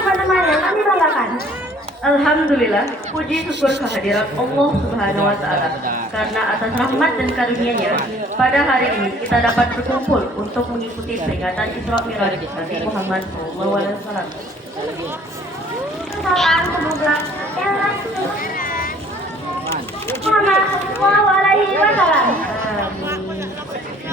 teman-teman yang kami banggakan. Alhamdulillah, puji syukur kehadirat Allah Subhanahu wa Ta'ala, karena atas rahmat dan karunia-Nya pada hari ini kita dapat berkumpul untuk mengikuti peringatan Isra Mi'raj Nabi Muhammad SAW. Salam semoga Muhammad Sallallahu Alaihi Wasallam.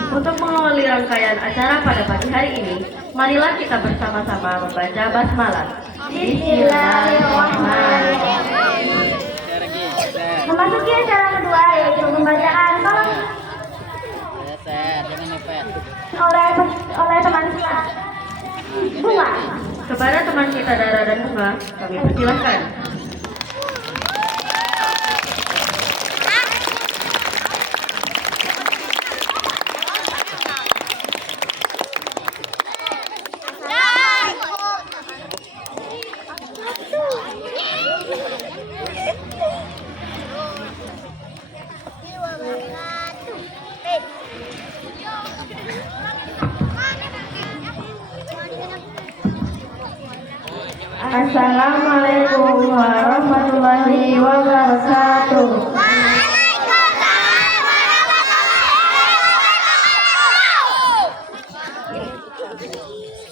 Untuk mengawali rangkaian acara pada pagi hari ini, marilah kita bersama-sama membaca basmalah. Bismillahirrahmanirrahim. Memasuki acara kedua yaitu pembacaan salam oleh teman kita Bunga. Kepada teman kita Dara dan Bunga, kami persilahkan. Assalamualaikum warahmatullahi wabarakatuh.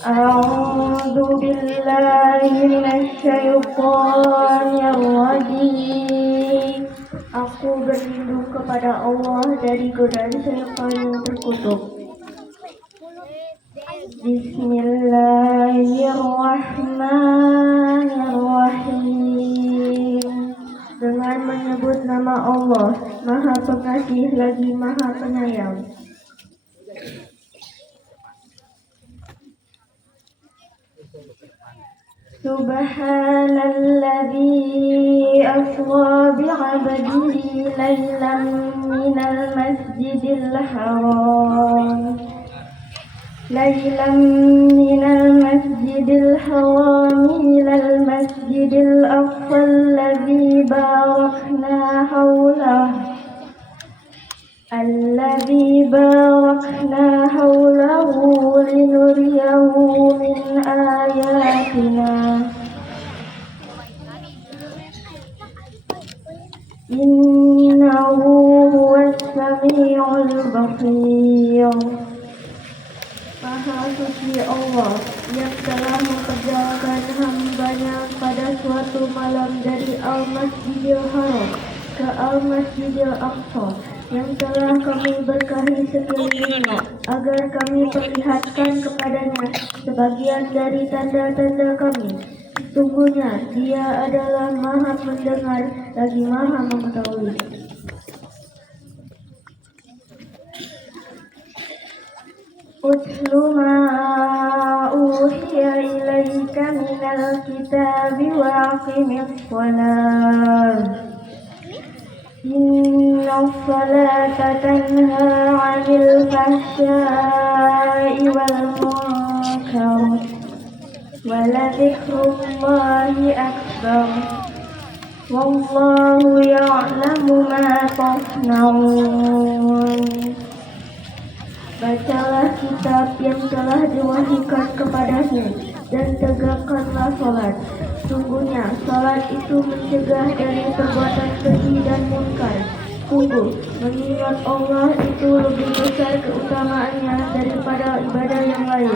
A'udzu billahi minasy syaithanir rajim. Aku berlindung kepada Allah dari godaan syaitan yang terkutuk. Bismillahirrahmanirrahim. Dengan menyebut nama Allah, Maha Pengasih lagi Maha Penyayang. Subhanalladzi asra bi'abdihi laylan minal masjidil haram ليلا من المسجد الحرام إلى المسجد الأقصى الذي باركنا حوله لنريه من آياتنا إنه هو السميع البصير. Maha suci Allah yang telah memperjalankan hambanya pada suatu malam dari Al-Masjidil Haram ke Al-Masjidil Aqsa, yang telah kami berkahi sekelilingnya agar kami perlihatkan kepadanya sebagian dari tanda-tanda kami. Sesungguhnya Dia adalah Maha mendengar lagi Maha mengetahui. Utlu ma uhiya ilaika minal kitabi wa aqimis shalah. Inna sholata tanha 'anil fahsya'i wal munkar wa la dzikrullahi akbar. Wallahu ya'lamu ma tasna'un. Bacalah kitab yang telah diwahyukan kepadamu dan tegakkanlah sholat. Sungguhnya sholat itu mencegah dari perbuatan keji dan munkar. Sungguh mengingat Allah itu lebih besar keutamaannya daripada ibadah yang lain.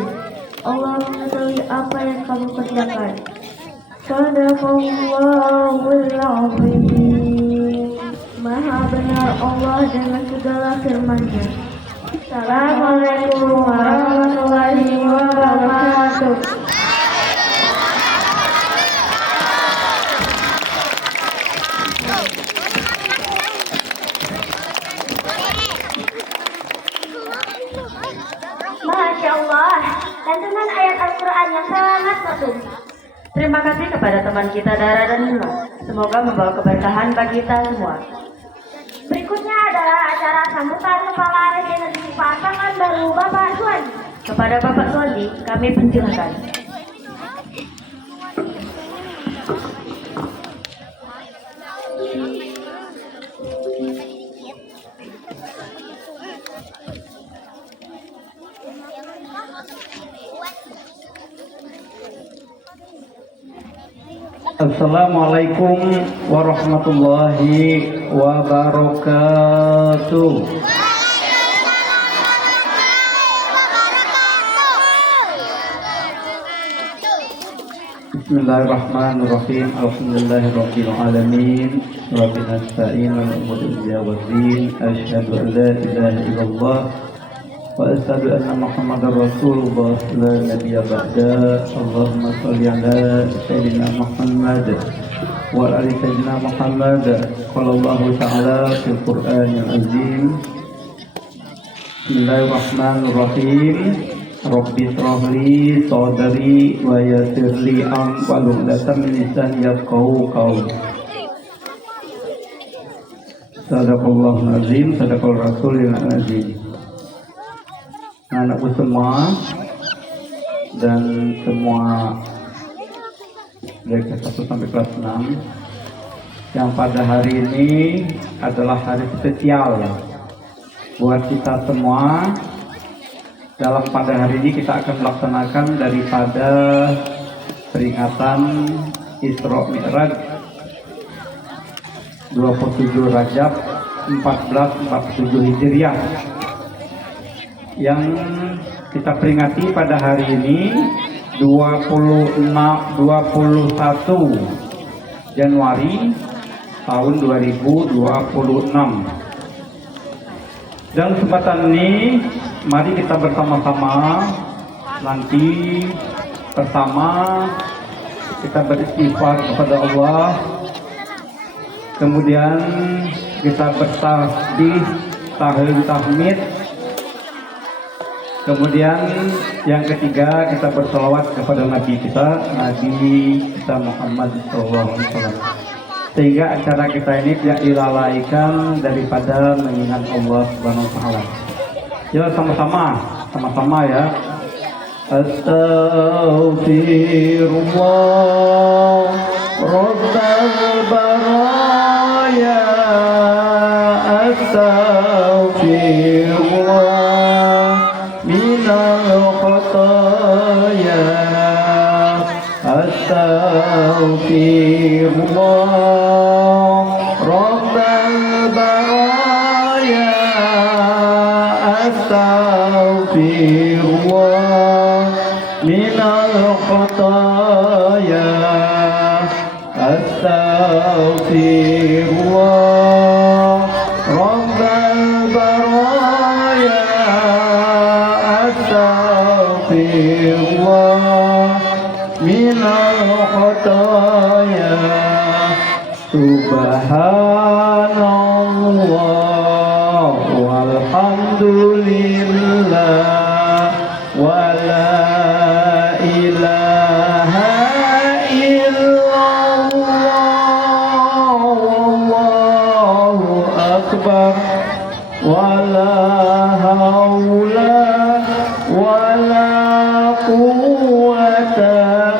Allah mengetahui apa yang kamu kerjakan. Shadaqallahul azim. Maha benar Allah dengan segala firman-Nya. Assalamualaikum warahmatullahi wabarakatuh. Masya Allah, lantunan ayat Al-Quran yang sangat merdu. Terima kasih kepada teman kita Dara dan Bunga. Semoga membawa keberkahan bagi kita semua. Berikutnya adalah acara sambutan Kepala Residensi Pasangan Baru Bapak Suwandi. Kepada Bapak Suwandi, kami persilahkan. Assalamualaikum warahmatullahi wabarakatuh. Bismillahirrahmanirrahim. Alhamdulillahirabbil alamin. Rabbina nasta'in wa na'budu waddin. Asyhadu an la ilaha illallah wa asyhadu anna Muhammadar Rasulullah la nabiyya ba'da. Allahumma shalli ala sayyidina Muhammad wa ali sayyidina Muhammad. Qala Allah ta'ala fil Qur'anil azim. Bismillahirrahmanirrahim. Rabbi shrahli sadri wa yassirli amri wahlul 'uqdatam min lisani yafqahu qawli. Sadaqallahul azim, sadaqal rasulil azim. Anakku semua dan semua dari kelas 1 sampai kelas 6 yang pada hari ini adalah hari spesial buat kita semua. Dalam pada hari ini kita akan melaksanakan daripada peringatan Isra Mi'raj 27 Rajab 1447 Hijriah yang kita peringati pada hari ini 21 Januari tahun 2026. Dalam kesempatan ini, mari kita bersama-sama nanti bersama kita beristighfar kepada Allah, kemudian kita bertasbih, tahlil, tahmid, kemudian yang ketiga kita bersolawat kepada Nabi kita Muhammad SAW, sehingga acara kita ini tidak dilalaikan daripada mengingat Allah Subhanahu wa taala. Ya, sama-sama ya. Astaghfirullah Rabbal baraya, astaghfirullah minal khataya, astaghfirullah Rabbal baraya, astaghfirullah minal khataya, astaghfirullah Rabbal baraya, astaghfirullah minal khataya. Subhanallah walhamdulillah wa la ilaha illallah wallahu akbar wa la haula wa la quwwata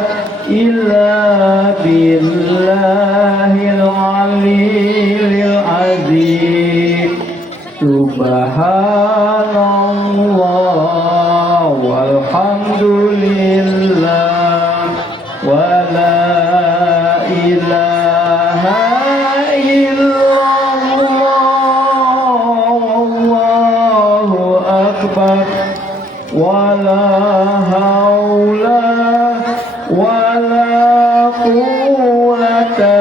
illa billahil aliyyil azim. Subhanallah walhamdulillah wa la ilaha illallah wallahu akbar wa la haula wa la quwwata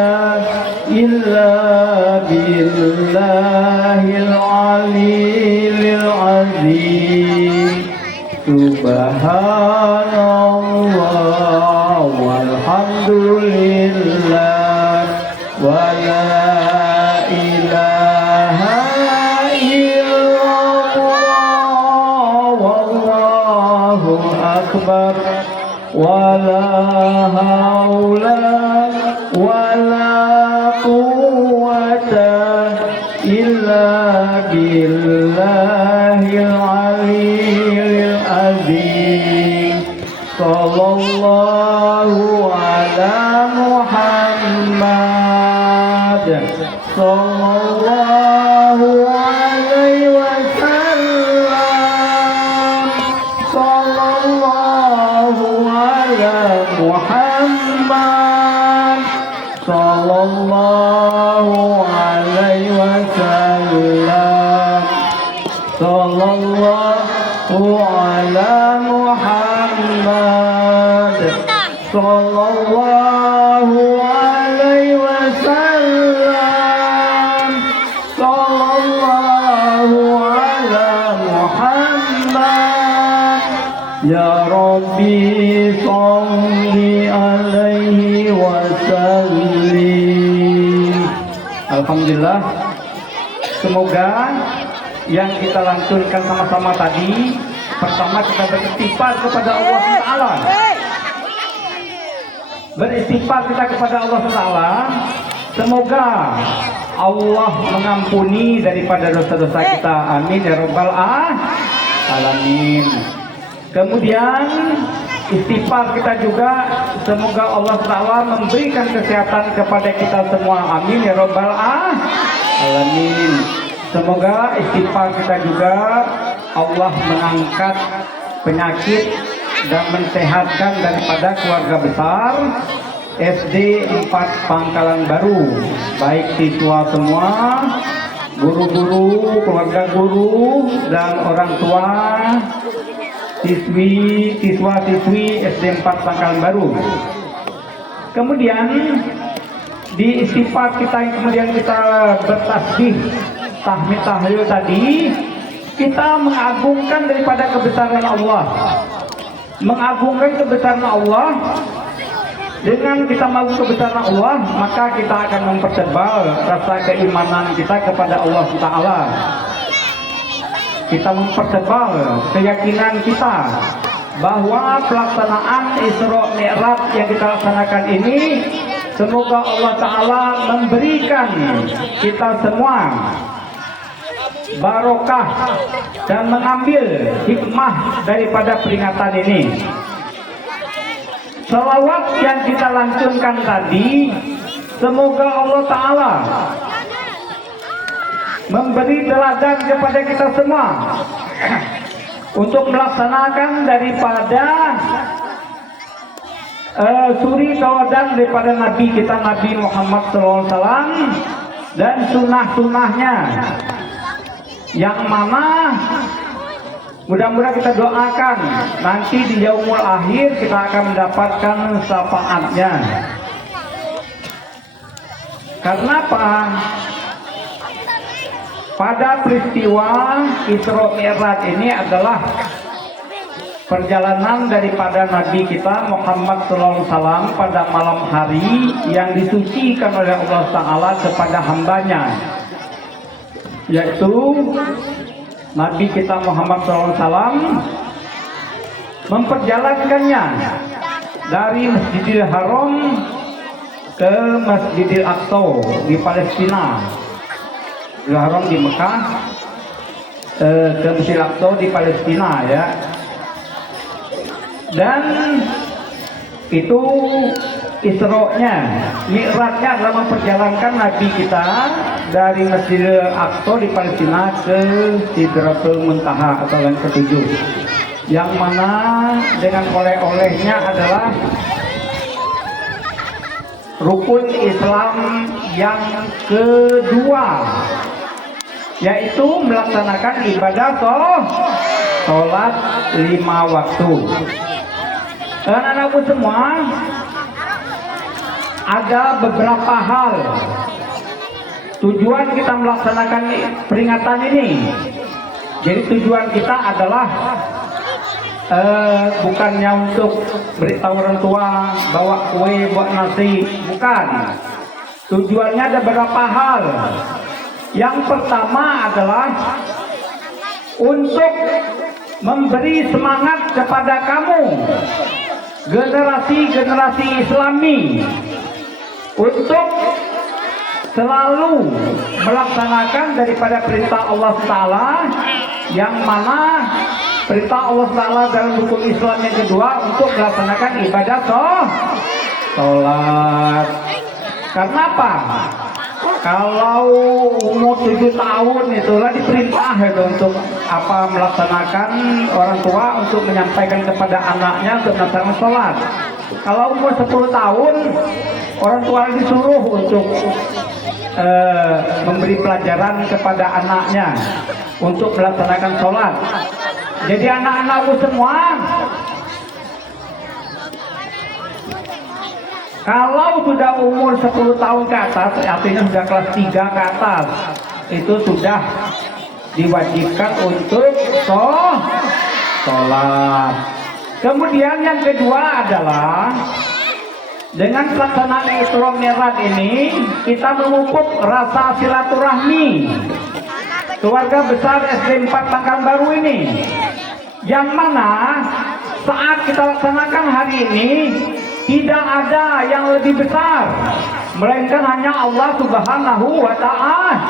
illa billahil aliyyil azim. Subhanallah walhamdulillah wa la ilaha illallah wallahu akbar wa la haula wa la quwwata illa billahil aliyyil azim. Sallallahu ala Muhammad sallallahu alaihi wasallam. Sallallahu ala Muhammad sallallahu alaihi wasallam, sallallahu ala Muhammad, ya Rabbi sholli alaihi wasallim. Alhamdulillah, semoga yang kita lantunkan sama-sama tadi, pertama kita beristighfar kepada Allah Ta'ala. Beristighfar kita kepada Allah Ta'ala, semoga Allah mengampuni daripada dosa-dosa kita. Amin ya rabbal alamin. Kemudian istighfar kita juga, semoga Allah Ta'ala memberikan kesehatan kepada kita semua. Amin ya rabbal alamin. Semoga istighfar kita juga Allah mengangkat penyakit dan mensehatkan daripada keluarga besar SD 4 Pangkalan Baru, baik siswa semua, guru-guru, keluarga guru, dan orang tua siswa-siswi SD 4 Pangkalan Baru. Kemudian di istighfar kita yang kemudian kita bertasbih, tahmid tahlil tadi, kita mengagungkan daripada kebesaran Allah. Mengagungkan kebesaran Allah, dengan kita mengagungkan kebesaran Allah, maka kita akan mempertebal rasa keimanan kita kepada Allah Ta'ala. Kita mempertebal keyakinan kita bahwa pelaksanaan Isra Mi'raj yang kita laksanakan ini, semoga Allah Ta'ala memberikan kita semua barokah dan mengambil hikmah daripada peringatan ini. Salawat yang kita lantunkan tadi, semoga Allah Ta'ala memberi teladan kepada kita semua untuk melaksanakan daripada suri tauladan daripada Nabi kita, Nabi Muhammad SAW, dan sunnah-sunnahnya, yang mana mudah-mudahan kita doakan nanti di yaumul akhir kita akan mendapatkan syafaatnya. Karena apa? Pada peristiwa Isra Mi'raj ini adalah perjalanan daripada Nabi kita Muhammad SAW pada malam hari yang disucikan oleh Allah Ta'ala kepada hambanya, yaitu Nabi kita Muhammad SAW memperjalankannya dari Masjidil Haram ke Masjidil Aqsa di Palestina. Masjidil Haram di Mekah, ke Masjidil Aqsa di Palestina, ya. Dan itu Isra-nya, Mi'rajnya adalah memperjalankan Nabi kita dari Masjidil Aqsa di Palestina ke Sidratul Muntaha atau langit ketujuh, yang mana dengan oleh-olehnya adalah rukun Islam yang kedua, yaitu melaksanakan ibadah sholat 5 waktu. Anak-anakku semua, ada beberapa hal tujuan kita melaksanakan peringatan ini. Jadi tujuan kita adalah bukannya untuk beritahu orang tua, bawa kue, bawa nasi, bukan. Tujuannya ada beberapa hal. Yang pertama adalah untuk memberi semangat kepada kamu, generasi-generasi Islami, untuk selalu melaksanakan daripada perintah Allah Ta'ala, yang mana perintah Allah Ta'ala dalam hukum Islam yang kedua untuk melaksanakan ibadah sholat. Karena apa? Kalau umur 7 tahun itulah diperintah itu untuk apa, melaksanakan orang tua untuk menyampaikan kepada anaknya untuk melaksanakan sholat. Kalau umur 10 tahun orang tua disuruh untuk memberi pelajaran kepada anaknya untuk melaksanakan sholat. Jadi anak-anakku semua, Kalau sudah umur 10 tahun ke atas, artinya sudah kelas 3 ke atas, itu sudah diwajibkan untuk sholat. Kemudian yang kedua adalah dengan pelaksanaan Isra Mi'raj ini kita memupuk rasa silaturahmi keluarga besar SD 4 Pekanbaru ini, yang mana saat kita laksanakan hari ini tidak ada yang lebih besar melainkan hanya Allah Subhanahu wa Ta'ala.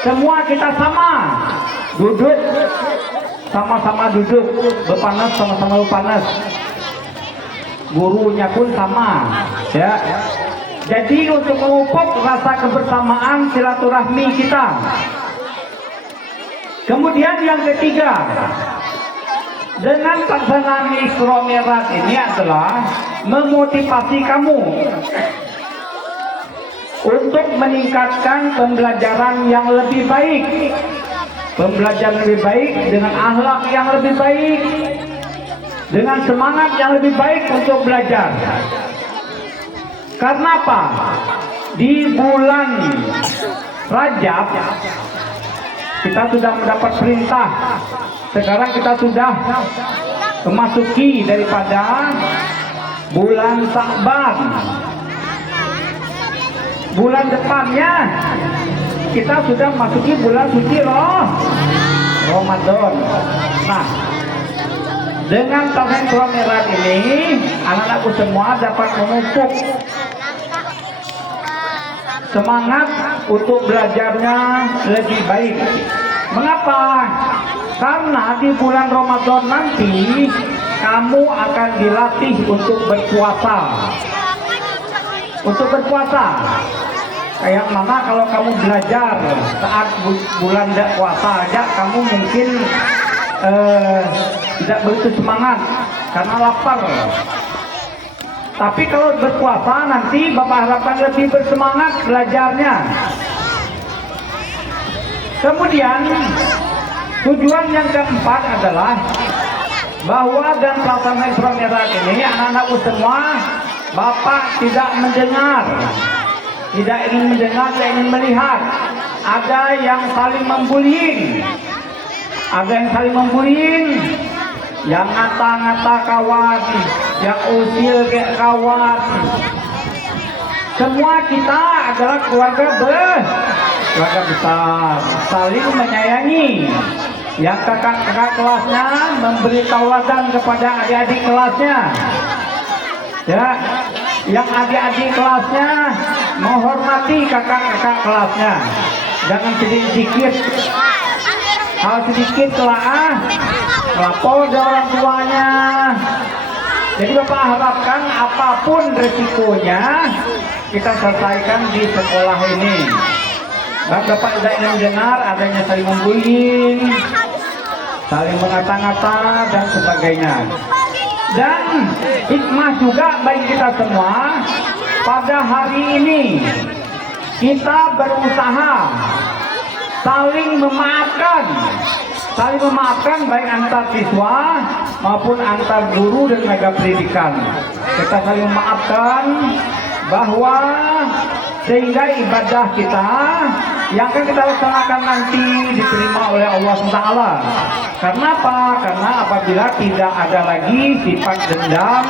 Semua kita sama duduk, sama-sama duduk, berpanas sama-sama berpanas, gurunya pun sama, ya. Jadi untuk memupuk rasa kebersamaan silaturahmi kita. Kemudian yang ketiga, dengan pelaksanaan Isra Mi'raj ini adalah memotivasi kamu untuk meningkatkan pembelajaran yang lebih baik, pembelajaran lebih baik dengan akhlak yang lebih baik, dengan semangat yang lebih baik untuk belajar. Karena apa? Di bulan Rajab kita sudah mendapat perintah. Sekarang kita sudah memasuki daripada bulan Sa'ban. Bulan depannya kita sudah memasuki bulan suci Ramadan. Nah, dengan pelaksanaan Isra Mi'raj ini, anak-anakku semua dapat memupuk semangat untuk belajarnya lebih baik. Mengapa? Karena di bulan Ramadan nanti kamu akan dilatih untuk berpuasa. Untuk berpuasa. Kayak mana kalau kamu belajar saat bulan puasa aja, kamu mungkin tidak begitu semangat karena lapar. Tapi kalau berpuasa nanti Bapak harapkan lebih bersemangat belajarnya. Kemudian tujuan yang keempat adalah bahwa dan pelaksanaan Isra Mi'raj ini anak-anakku semua, Bapak tidak mendengar, tidak ingin mendengar, tidak ingin melihat ada yang saling membullying, ada yang saling membullying, yang ngata-ngata kawan, yang usil kayak kawan. Semua kita adalah keluarga besar, saling menyayangi. Yang kakak-kakak kelasnya memberi tauladan kepada adik-adik kelasnya, ya. Yang adik-adik kelasnya menghormati kakak-kakak kelasnya. Jangan sedikit hal sedikit telah lapor ke orang tuanya. Jadi Bapak harapkan apapun resikonya kita selesaikan di sekolah ini. Bapak tidak ingin mendengar adanya saling membullying, saling mengata-ngata dan sebagainya. Dan hikmah juga bagi kita semua, pada hari ini kita berusaha saling memaafkan baik antar siswa maupun antar guru dan tenaga pendidikan. Kita saling memaafkan bahwa sehingga ibadah kita yang akan kita laksanakan nanti diterima oleh Allah SWT. Karena apa? Karena apabila tidak ada lagi sifat dendam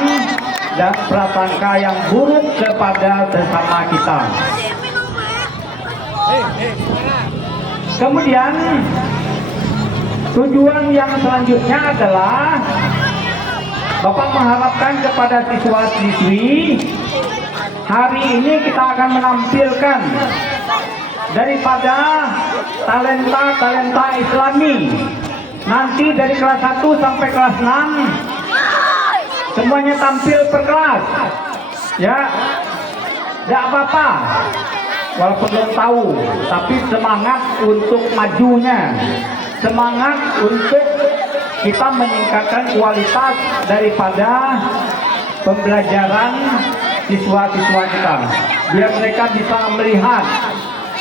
dan prasangka yang buruk kepada sesama kita. Kemudian tujuan yang selanjutnya adalah Bapak mengharapkan kepada siswa-siswi, hari ini kita akan menampilkan daripada talenta Islami. Nanti dari kelas 1 sampai kelas 6 semuanya tampil per kelas, ya. Tidak apa-apa walaupun belum tahu, tapi semangat untuk majunya, semangat untuk kita meningkatkan kualitas daripada pembelajaran siswa-siswa kita, biar mereka bisa melihat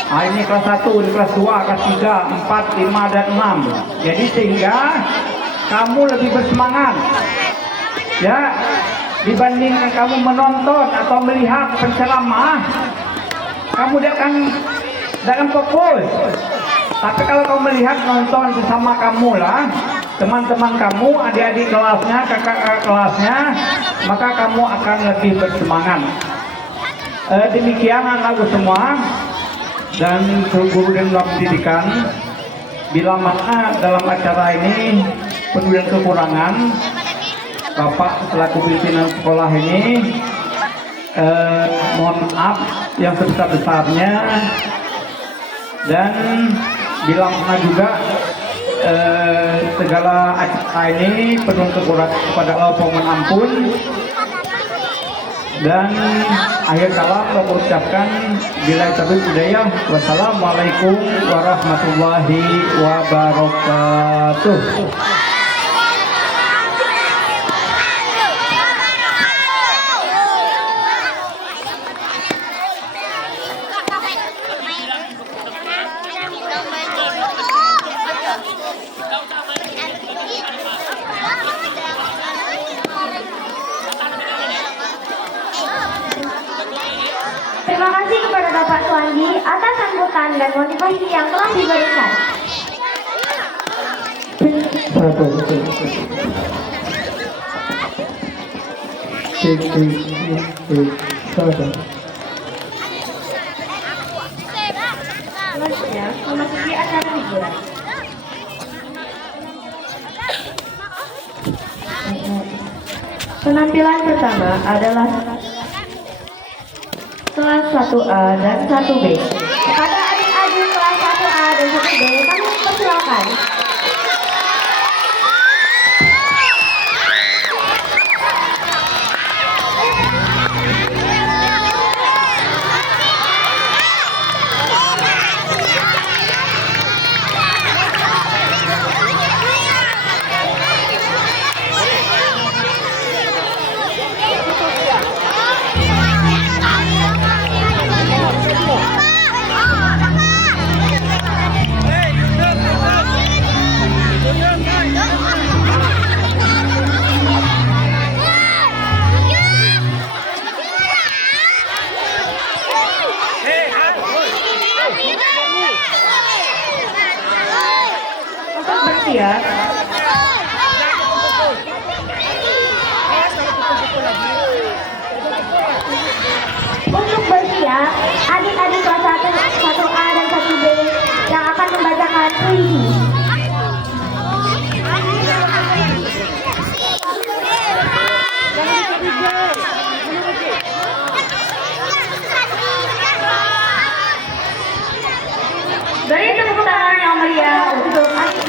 ini kelas 1, ini kelas 2, kelas 3, 4, 5, dan 6. Jadi sehingga kamu lebih bersemangat, ya. dibandingkan kamu menonton atau melihat penceramah, kamu akan fokus. Tapi kalau kamu melihat nonton bersama kamu lah, teman-teman kamu, adik-adik kelasnya, kakak kelasnya, maka kamu akan lebih bersemangat. Demikian anak-anakku semua dan guru dan pendidikan, bila mana dalam acara ini penuh dengan kekurangan, Bapak selaku pimpinan sekolah ini mohon maaf yang sebesar-besarnya, dan bila mana juga segala acara ini penuh kekurangan kepada Allah Mohon ampun. Dan akhir kalam saya ucapkan bila taufiq hidayah. Wassalamualaikum warahmatullahi wabarakatuh. Terima kasih kepada Bapak Suwandi atas sambutan dan motivasi yang telah diberikan. Selanjutnya, memasuki acara hiburan. Penampilan pertama adalah kelas 1A dan 1B. Kepada adik-adik kelas 1A dan 1B, kami persilakan. Untuk bersiap, adik-adik kelas 1A dan 1B yang akan membacakan puisi. beri tepuk tangan yang meriah untuk adik.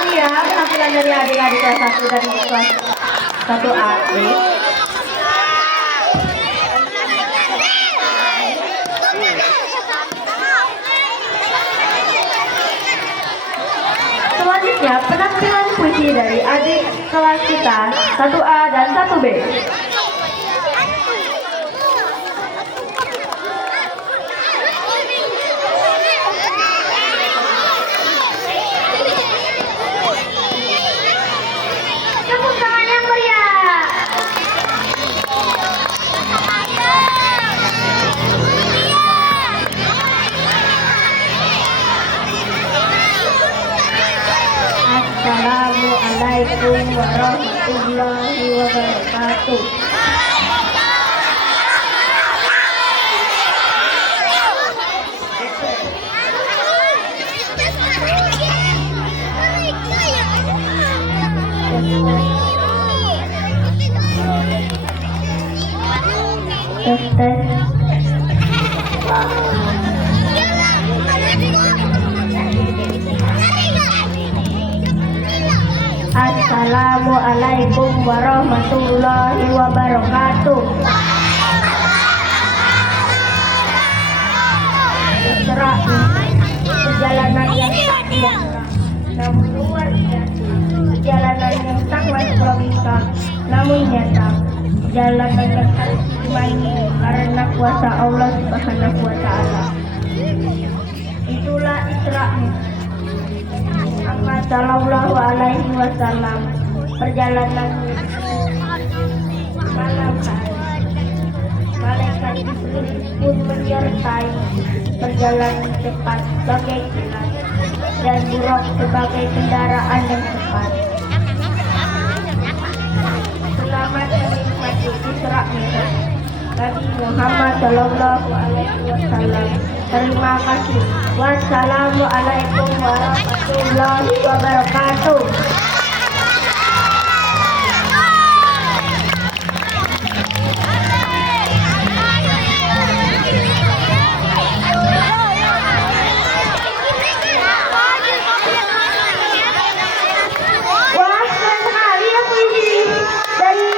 sekali ya penampilan dari adik-adik kelas 1 dan kelas 1A. Selanjutnya penampilan puisi dari adik kelas kita 1A dan 1B. Tepuk tangan yang meriah. Assalamualaikum warahmatullahi wabarakatuh. Assalamualaikum warahmatullahi wabarakatuh. Isra perjalanan yang tak biasa, namun luar biasa. Perjalanan yang sangat logika, namun nyata. Perjalanan yang harus diimani karena kuasa Allah Subhanahu wa Ta'ala. Itulah Isra Muhammad Sallallahu Alaihi Wasallam. Perjalanan malam hari, malaikat Jibril pun menyertai. Perjalanan cepat sebagai kilat dan buruk sebagai kendaraan yang cepat. Selamat menikmati Isra Mi'raj Nabi Muhammad Sallallahu Alaihi Wasallam. Terima kasih. Wassalamualaikum warahmatullahi wabarakatuh. Wah, keren sekali ya puisi dari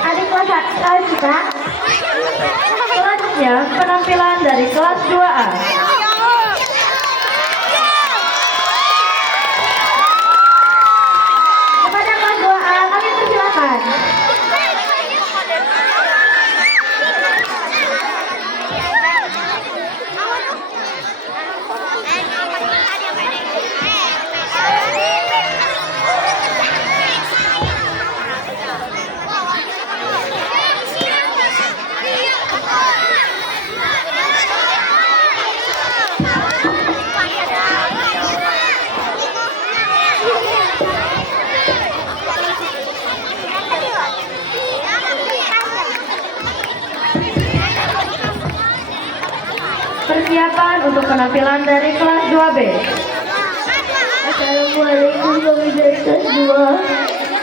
adik kelas kita. Selanjutnya penampilan dari kelas 2A. Kepada kelas 2A, kami persilakan. Persiapan untuk penampilan dari kelas 2B. Assalamualaikum kami dari kelas 2.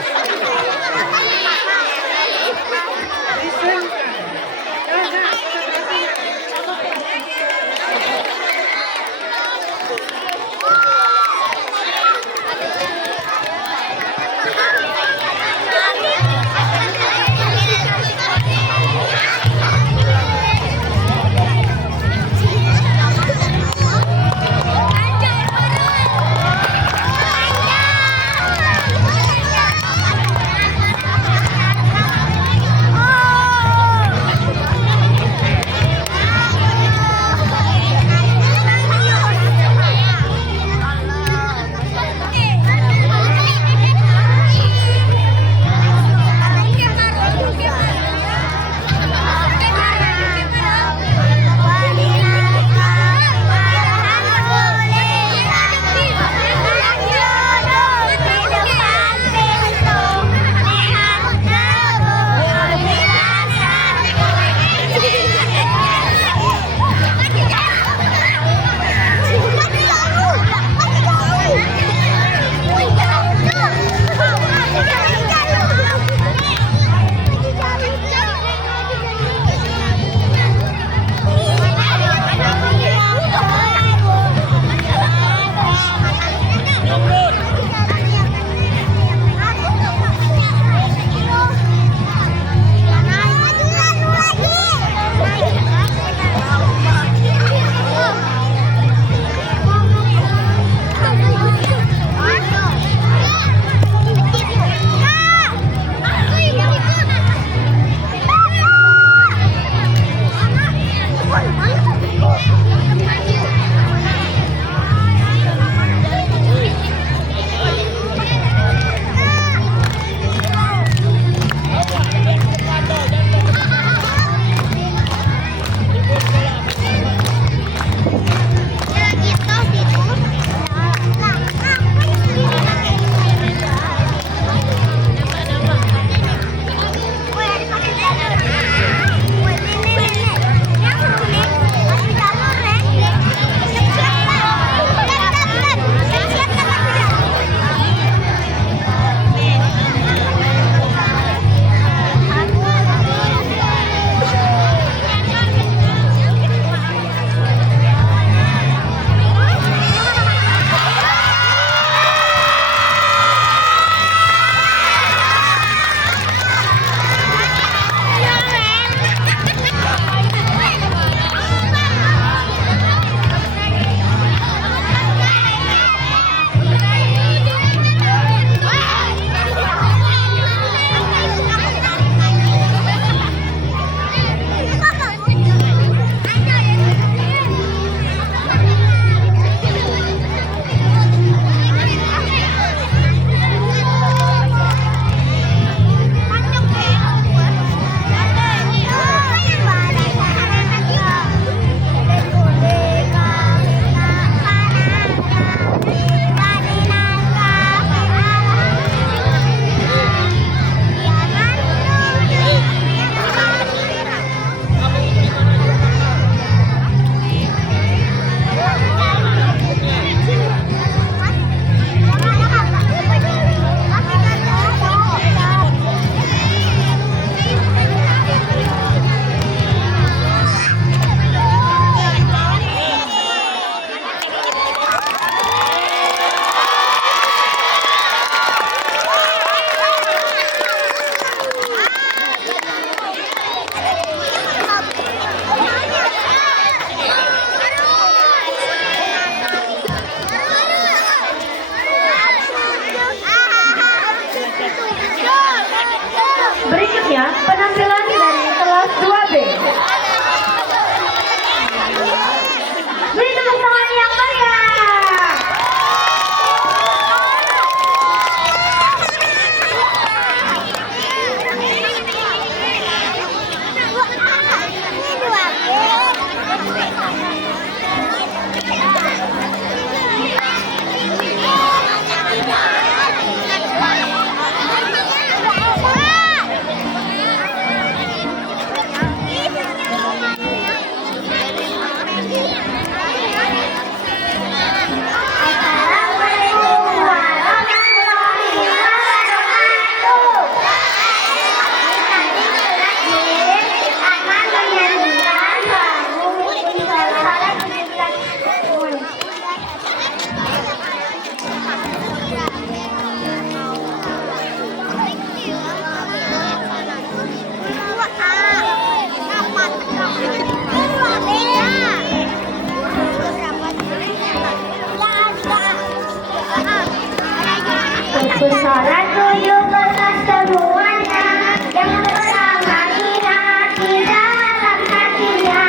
Bersolat 17 semuanya yang beramani hati dalam hatinya.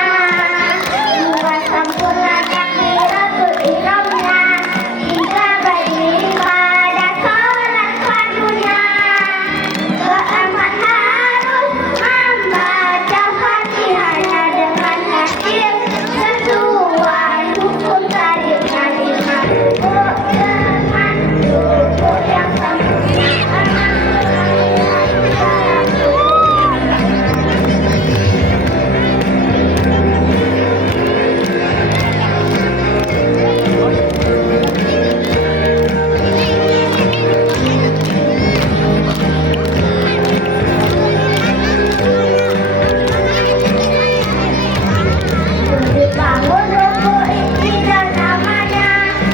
Buat sempurna takbiratul ihramnya hingga berdiri pada sholat fardunya. Keempat harus membaca Fatihahnya dengan yakin sesuai hukum tarikhnya dimasuk dengan rukun yang sempurna. Dibangun ruku isi dan namanya,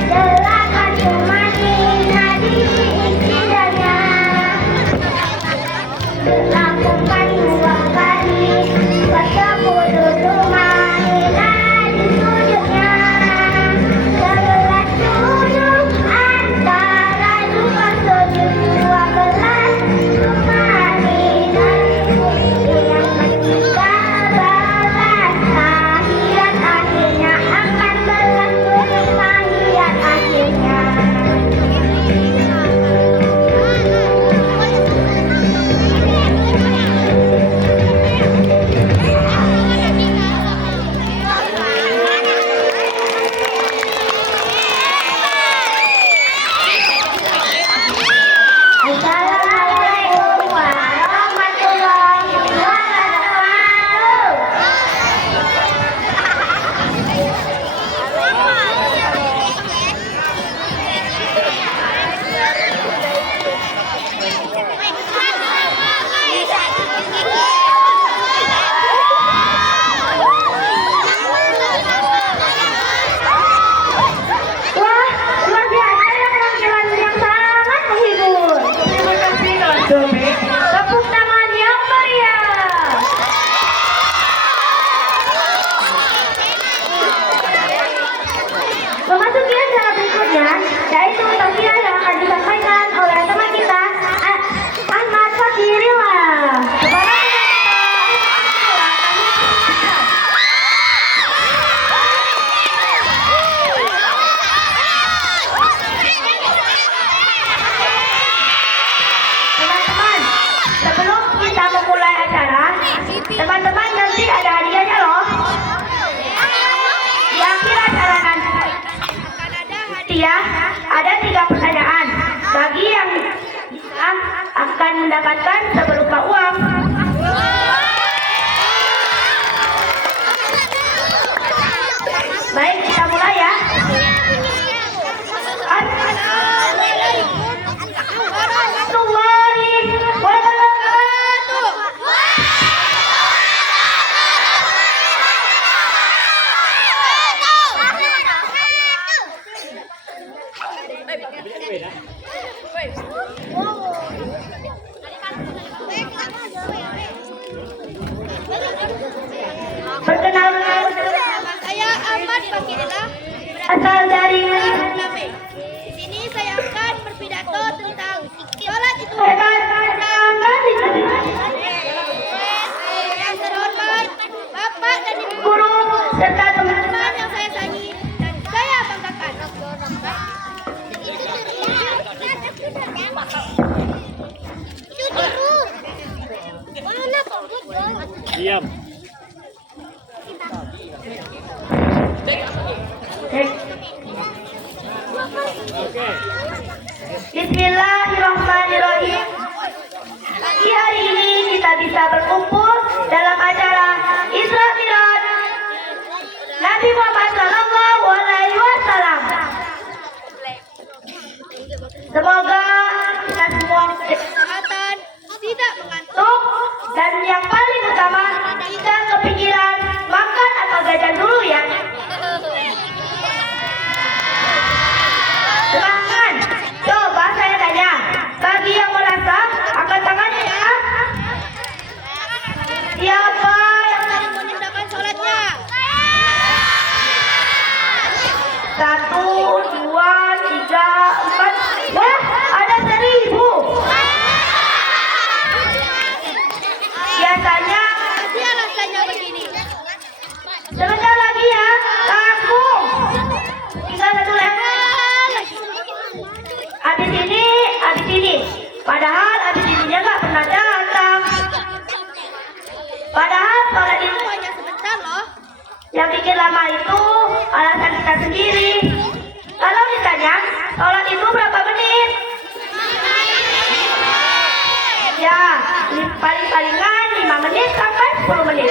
delapan cumani nadi istilahnya. Dilakukan 2 kali, wasapuluh cumani nadi sujudnya. 11 sujud antara dua sujud, 12 cumani nadi sujud. Yang ketiga balas tahiyat akhirnya akan berlaku tahiyat akhirnya. Assalamualaikum warahmatullahi wabarakatuh. Wah, luar biasa ya penampilan yang sangat menghibur. Terima kasih kawan Sobi. Tepuk tangan yang meriah. Memasuki acara berikutnya, yaitu tausiah yang akan disampaikan oleh teman kita, Ahmad Fakirullah. Kepada teman-teman, sebelum kita memulai acara, teman-teman nanti ada hadiahnya loh. Di akhir acara nanti ya, ada 3 pertanyaan. Bagi yang akan mendapatkan seberupa uang. Baik, kita mulai ya. Warahmatullahi wabarakatuh. Perkenalkan, Saya Ahmad Fakirullah, asal dari Name. Di sini saya akan berpidato tentang sholat itu. Yang terhormat Bapak dan Ibu guru serta teman-teman. teman yang saya sayangi dan saya banggakan. Bismillahirrahmanirrahim. Pagi hari ini kita bisa berkumpul dalam acara Isra Mi'raj Nabi Muhammad SAW. Semoga kita semua Kesehatan tidak mengantuk. ngantuk dan yang paling utama tidak kepikiran makan atau jajan dulu ya. Semangat. Coba saya tanya, bagi yang merasa angkat tangannya ya. Siapa yang Yang meninggalkan sholatnya. 1, 2, 3, 4. Wah, ada 1000. Abis ini. Padahal abis ininya nggak pernah datang. Padahal sholat itu Hanya sebentar loh. yang bikin lama itu alasan kita sendiri. Kalau ditanya, sholat itu berapa menit? Ya, paling-palingan 5 menit sampai 10 menit.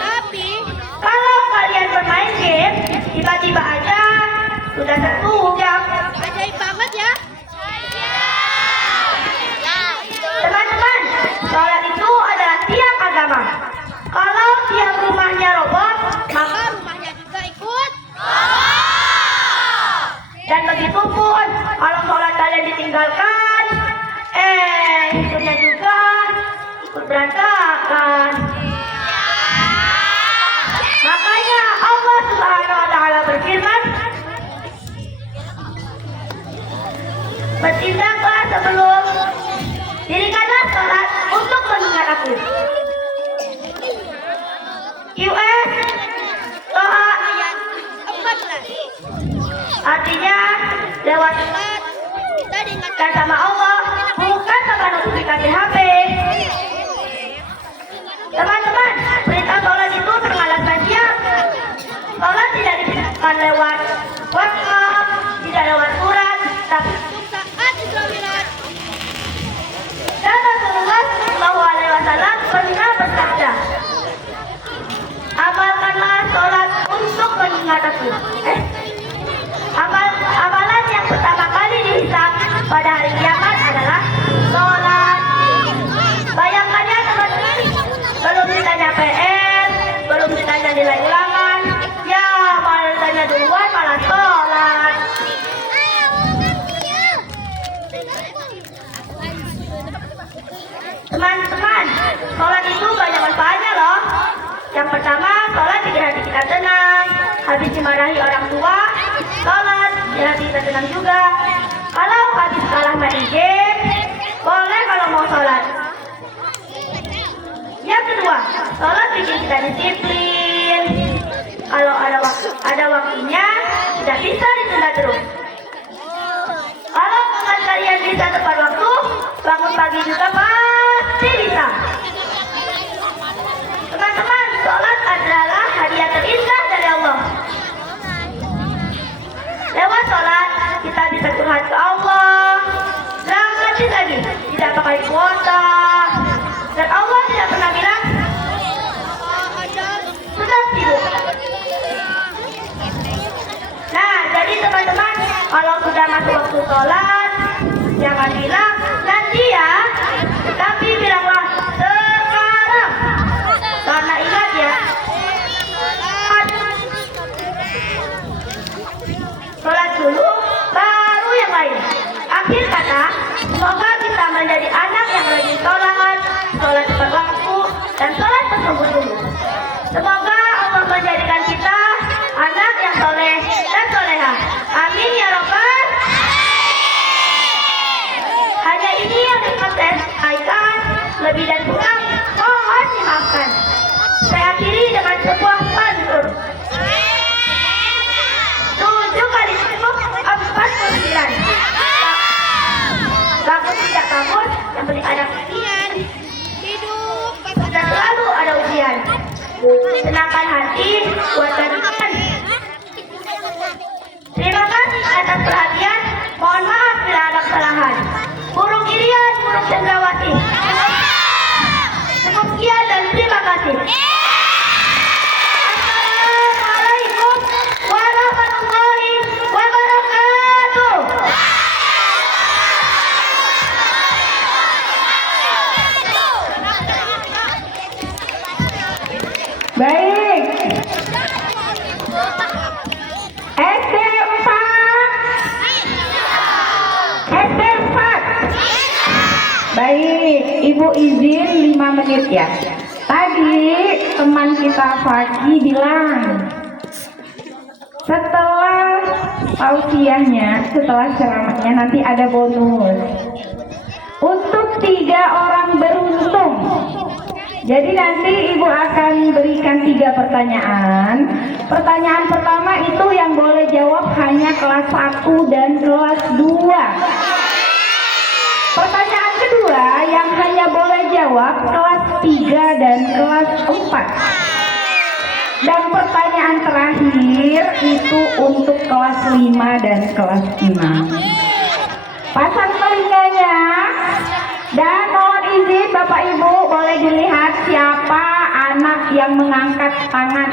Tapi Kalau kalian bermain game, tiba-tiba aja sudah 1 jam. ajaib banget ya. Teman-teman, sholat itu adalah tiang agama. Kalau tiang rumahnya roboh, maka Rumahnya juga ikut. dan begitu pun kalau sholat kalian ditinggalkan, hidupnya juga ikut berantakan. Makanya Allah Subhanahu wa Ta'ala berfirman, bertindaklah sebelum dirikanlah sholat untuk mengingat aku. US Toha Ayat 14. artinya lewat Sholat kita diingatkan. dan sama Allah, bukan sama notifikasi HP. Teman-teman, perintah sholat itu termalas siang. Sholat tidak diperintahkan lewat WhatsApp, tidak lewat surat, tapi Untuk saat Isra Mi'raj. dan Rasulullah Shallallahu Alaihi Wasallam pernah bersabda, amalkanlah sholat untuk mengingat aku. Amalan yang pertama kali dihisab pada hari kiamat adalah sholat. Bayangkan ya teman-teman, belum ditanya PS, belum ditanya nilai ulangan, ya malah tanya duluan malah sholat. Teman-teman, sholat itu banyak manfaatnya loh. Yang pertama, sholat bikin hati kita tenang. Habis dimarahi orang tua, sholat bikin hati kita tenang juga. Kalau habis kalah main game, boleh kalau mau sholat. Yang kedua, sholat bikin kita disiplin. Kalau ada waktunya, tidak bisa ditunda terus. Kalau kalian bisa tepat waktu, bangun pagi juga pasti bisa. Teman-teman, sholat adalah hadiah terindah dari Allah. Lewat sholat, kita bisa curhat ke Allah. Lanjut lagi, tidak pakai kuota. Dan Allah tidak pernah bilang, sudah sibuk. Nah, jadi teman-teman, kalau sudah masuk waktu sholat, jangan bilang nanti ya, tapi bilanglah sekarang. Karena ingat ya, sholat dulu, baru yang lain. Akhir kata, semoga kita menjadi anak yang rajin sholat tepat waktu, dan sholat bersungguh-sungguh. Semoga Allah menjadikan kita anak yang soleh dan soleha. Amin ya robbal. Hanya ini yang dapat saya sampaikan. Lebih dan kurang mohon dimaafkan. Saya akhiri dengan sebuah pantun. 7 kali 49. Bangun tidak bangun, yang penting ada ujian. Hidup. Dan selalu ada ujian. Senangkan hati, buatkan iman. Terima kasih atas perhatian. Mohon maaf bila ada kesalahan. Burung Irian, burung Cendrawati. Cukup sekian dan terima kasih. Assalamualaikum warahmatullahi wabarakatuh. Baik. SD 4. Baik, Ibu izin 5 menit ya. Tadi teman kita Faki bilang setelah tausiahnya, setelah ceramahnya nanti ada bonus untuk 3 orang beruntung. Jadi nanti Ibu akan berikan 3 pertanyaan. Pertanyaan pertama itu yang boleh jawab hanya kelas 1 dan kelas 2. jawab kelas 3 dan kelas 4. Dan pertanyaan terakhir itu untuk kelas 5 dan kelas 6. Pasang telinganya dan mohon izin Bapak Ibu boleh dilihat siapa anak yang mengangkat tangan,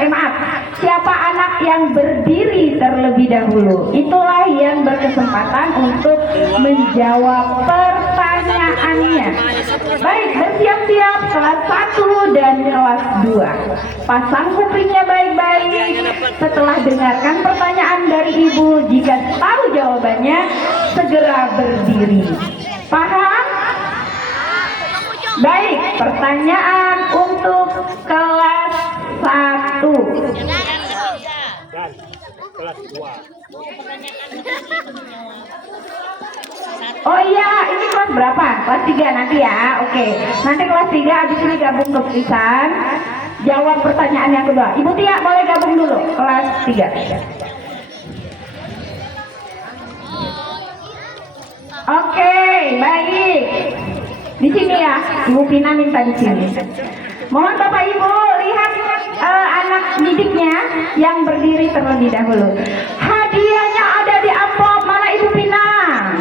siapa anak yang berdiri terlebih dahulu. Itulah yang berkesempatan untuk menjawab pertanyaannya. Baik, bersiap-siap kelas 1 dan kelas 2. Pasang kupingnya baik-baik. Setelah dengarkan pertanyaan dari Ibu, jika tahu jawabannya, segera berdiri. Paham? Baik, pertanyaan untuk kelas 1. Oh iya, ini kelas berapa? Kelas 3 nanti ya. Oke, nanti kelas 3 habis ini gabung ke tulisan. Jawab pertanyaan yang kedua. Ibu Tia boleh gabung dulu kelas 3. Oke, baik. Di sini ya, Ibu Pina minta di sini. Mohon Bapak Ibu lihat anak didiknya yang berdiri terlebih dahulu. Hadiahnya ada di amplop, mana Ibu Pina?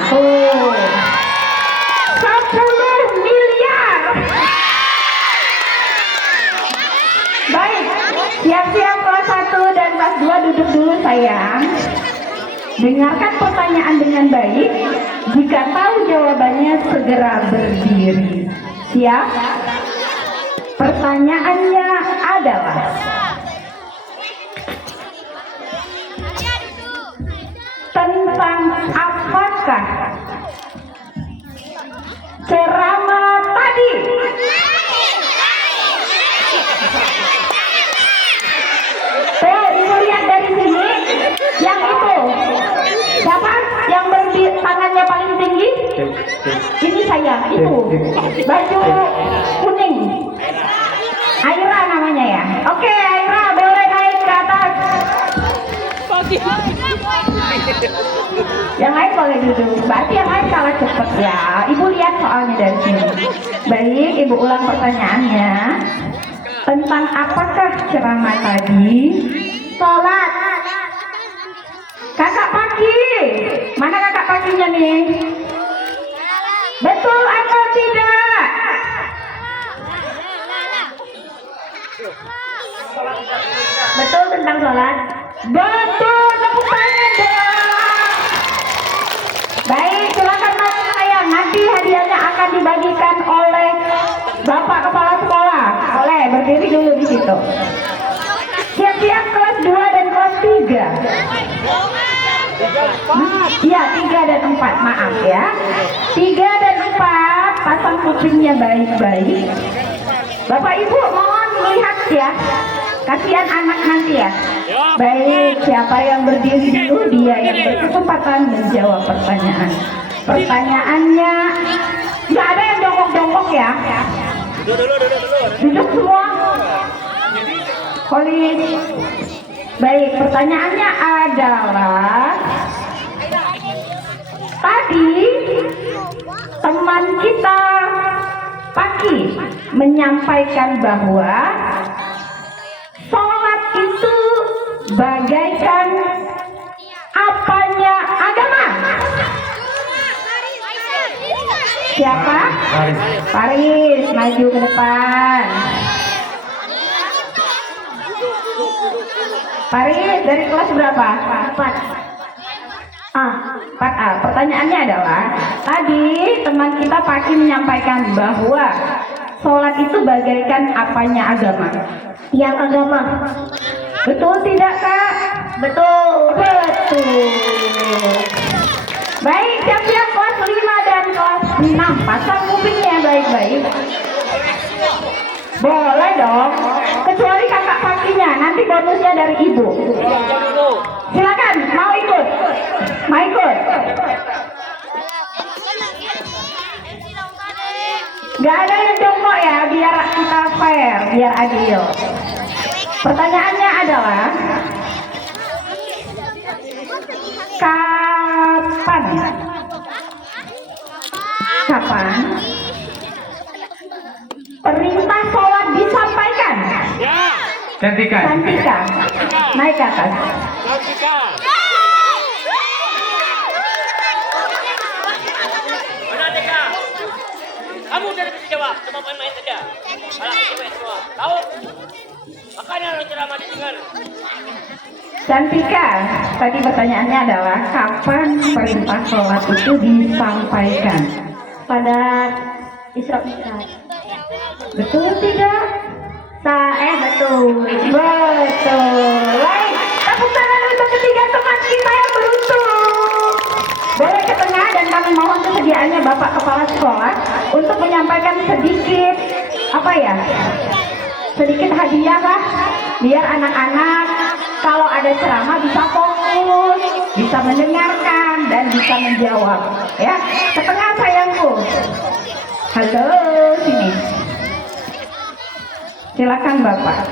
Tuh, 10 miliar. Baik, siap-siap kelas 1 dan kelas 2 duduk dulu sayang. Dengarkan pertanyaan dengan baik. Jika tahu jawabannya segera berdiri. Siap? Pertanyaannya adalah, tentang apakah ceramah tadi? Tuh, Ibu lihat dari sini. Yang itu siapa yang berdiri tangannya paling tinggi? Ini saya, itu baju kuning. Aira namanya ya. Oke, Aira boleh naik ke atas. Yang lain boleh duduk. Berarti yang lain kalah cepet ya. Ibu lihat soalnya dari sini. Baik, Ibu ulang pertanyaannya. Tentang apakah ceramah tadi? Sholat. Kakak Paki, mana kakak Pakinya nih? Betul atau tidak? Betul tentang sholat? Betul, tepuk tangan dong. Baik, silakan maju sayang. Nanti hadiahnya akan dibagikan oleh Bapak Kepala Sekolah. Boleh berdiri dulu di situ. Siap-siap kelas 2 dan kelas 3. Iya, 3 dan 4, maaf ya. 3 dan 4, pasang kupingnya baik-baik. Bapak Ibu mohon melihat ya. Kasihan anak nanti ya. Baik, siapa yang berdiri dulu dia yang berkesempatan menjawab pertanyaan. Pertanyaannya, nggak ada yang jongkok-jongkok ya. Duduk semua. Polis. Baik, pertanyaannya adalah, tadi teman kita Paki menyampaikan bahwa sholat itu bagaikan apanya agama? Siapa? Paris, maju ke depan. Paris dari kelas berapa? 4. 4A. Pertanyaannya adalah, tadi teman kita Paki menyampaikan bahwa sholat itu bagaikan apanya agama? Tiang agama. Betul tidak, Kak? Betul. Betul. Baik, siap-siap kelas 5 dan kelas 6. Pasang kupingnya baik-baik. Boleh dong, kecuali kakak Pakinya, nanti bonusnya dari ibu. Silakan, mau ikut? Mau ikut? Gak ada yang jongkok ya, biar kita fair, biar adil. Pertanyaannya adalah, kapan Cantika. Cantika. Naik ke atas. Mana Tika? Kamu tidak bisa jawab, cuma main-main saja. Alah, cewek semua. Tahu? Makanya lo ceramah didengar. Cantika, tadi pertanyaannya adalah kapan perintah sholat itu disampaikan? Pada Isra Mi'raj. Betul tidak? Betul. Betul. Baik, tepuk tangan untuk ketiga teman kita yang beruntung. Boleh ke tengah dan kami mohon kesediaannya Bapak Kepala Sekolah untuk menyampaikan sedikit sedikit hadiah lah, biar anak-anak kalau ada ceramah bisa fokus, bisa mendengarkan dan bisa menjawab. Ya, ke tengah sayangku. Halo, sini. Silakan Bapak.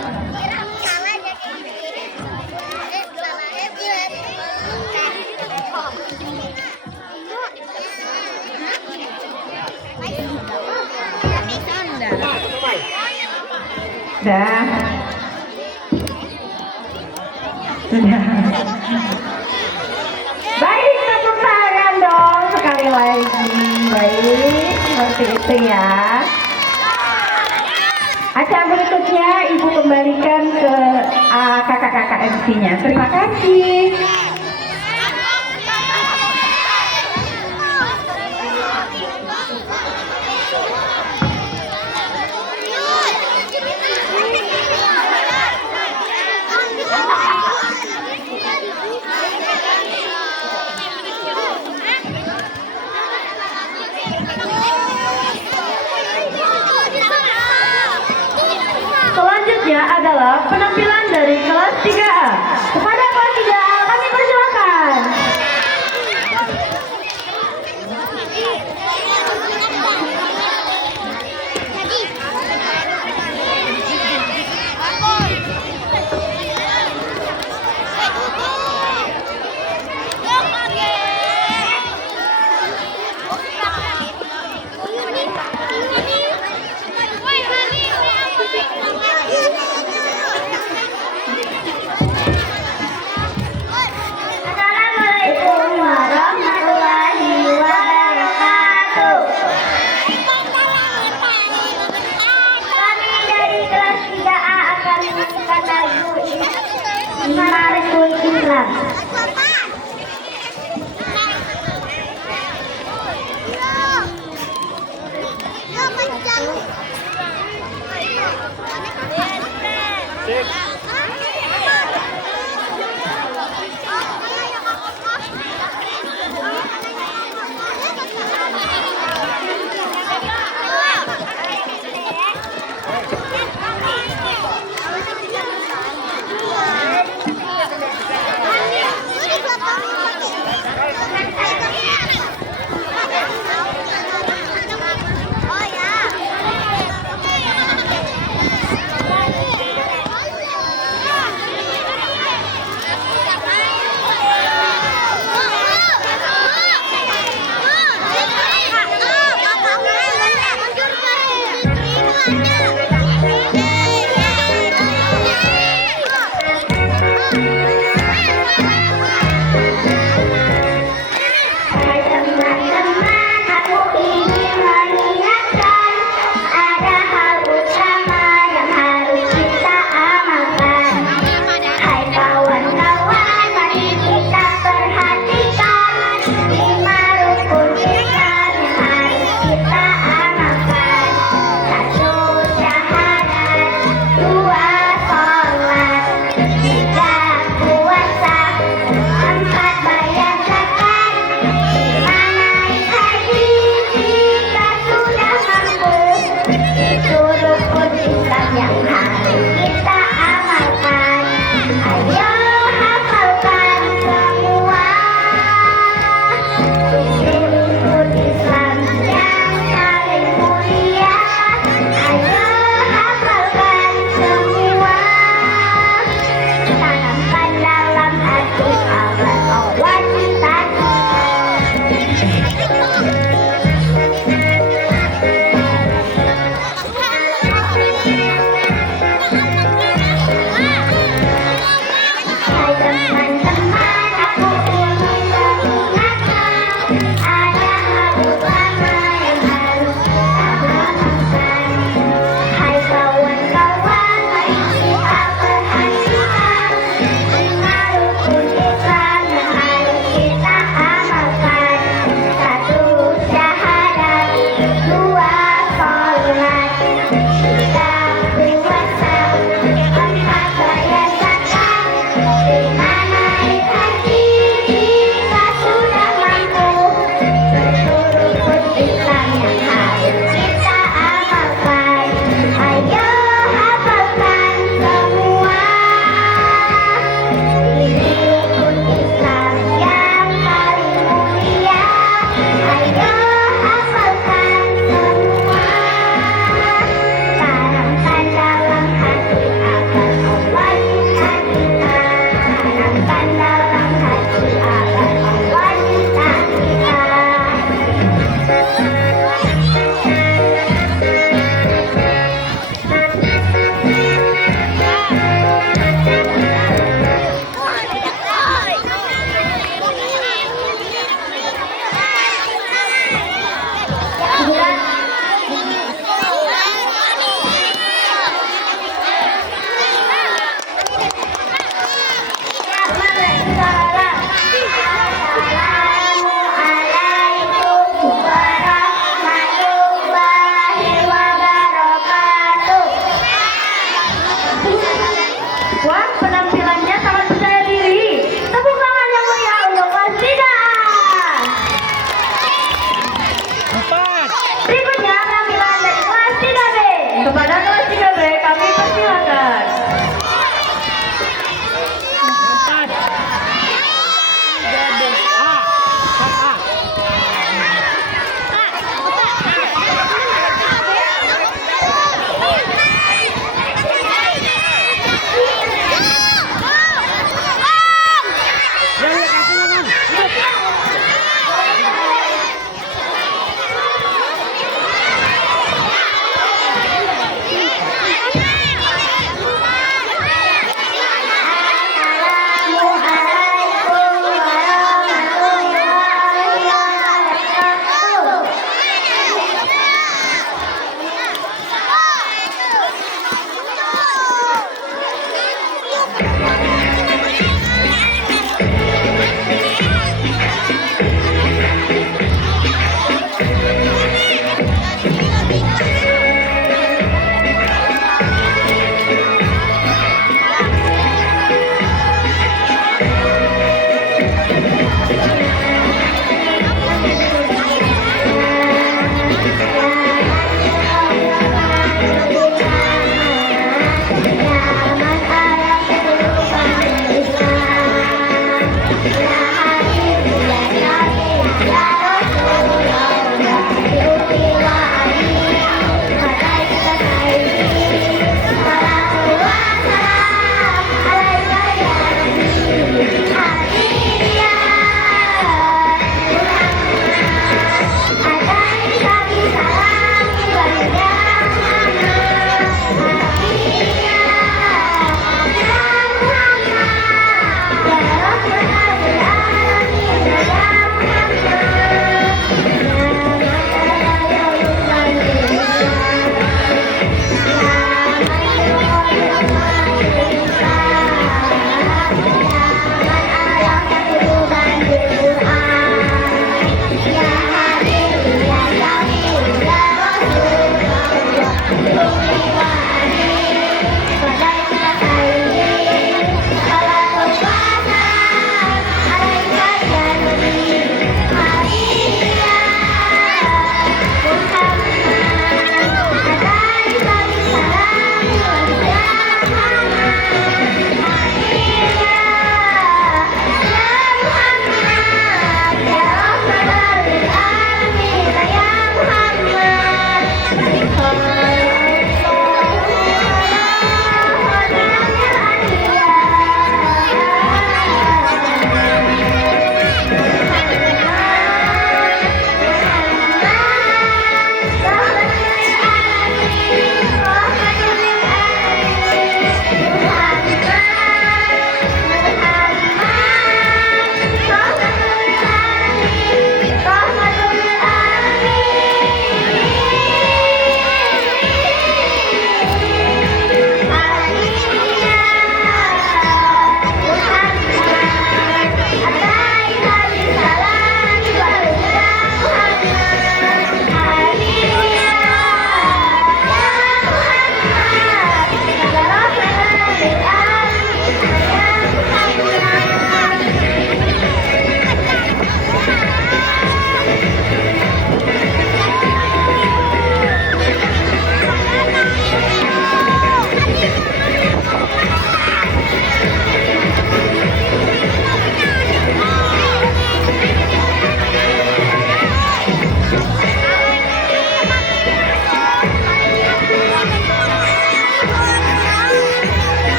Sudah. Baik, tepuk tangan dong sekali lagi. Baik, seperti itu ya. Acara berikutnya Ibu kembalikan ke kakak-kakak MC-nya. Terima kasih. Selanjutnya adalah penampilan dari kelas 3A. Kepada kelas 3A kami persilakan. Assalamualaikum warahmatullahi wabarakatuh. Kami dari kelas 3A akan menyanyikan lagu Imarul Islam.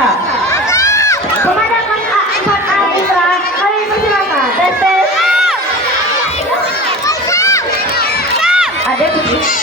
Indra. Pemandangan A4A Indra, kami persilakan. Tes. Ada Putri.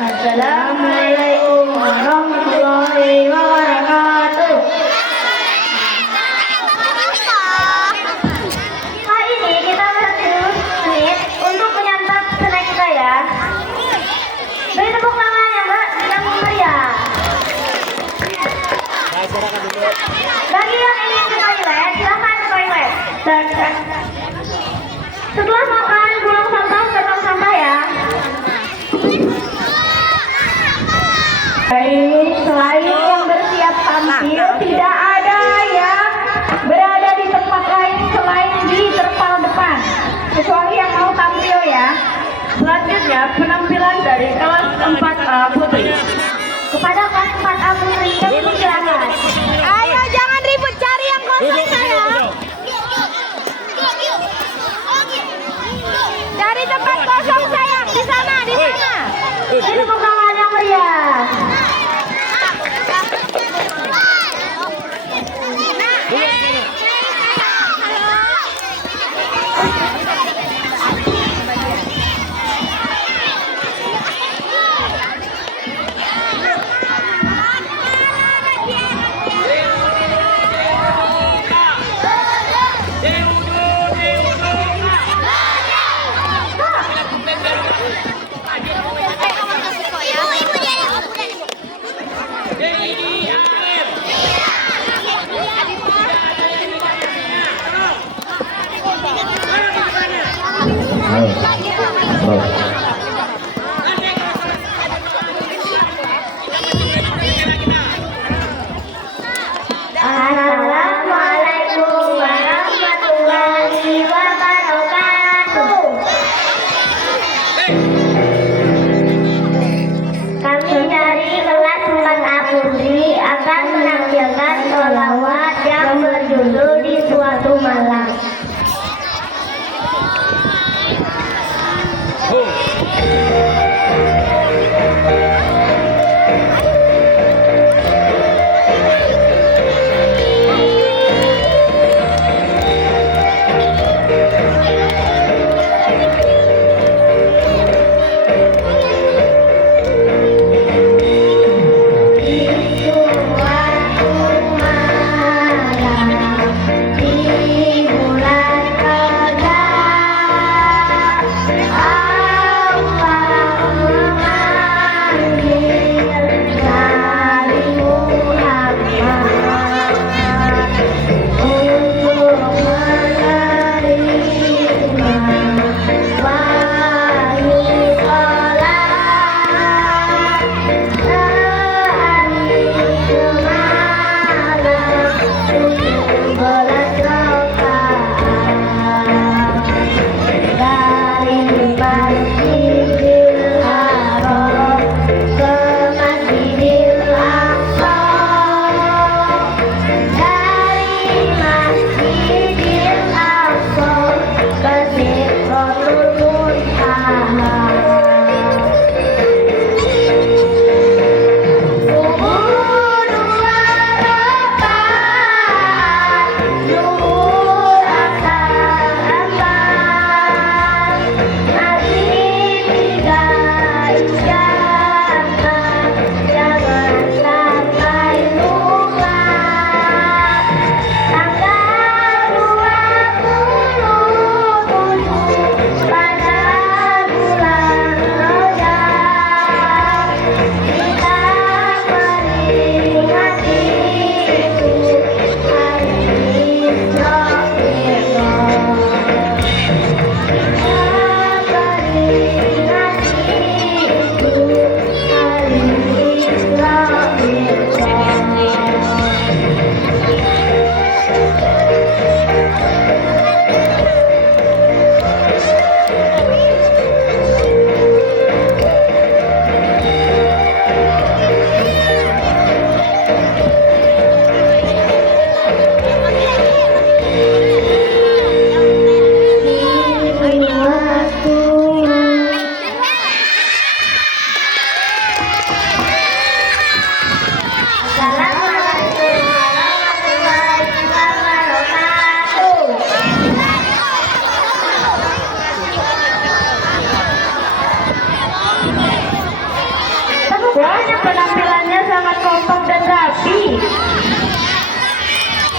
Assalamualaikum warahmatullahi wabarakatuh. Kali ini kita berhenti dulu menit untuk menyantap snack kita ya. Beri tepuk tangannya Mbak yang meriah. Bagi yang ingin ke toilet, silahkan ke toilet. Setelah makan, buang sampah ke tong sampah ya. Baik, selain yang bersiap tampil, tidak ada yang berada di tempat lain selain di terpal depan. Kecuali yang mau tampil ya. Selanjutnya penampilan dari kelas 4A Putri. Kepada kelas 4A Putri, kami persilakan. Ayo jangan ribut, cari yang kosong saya. Cari tempat kosong sayang, di sana, di sana. Ini tepuk tangan yang meriah.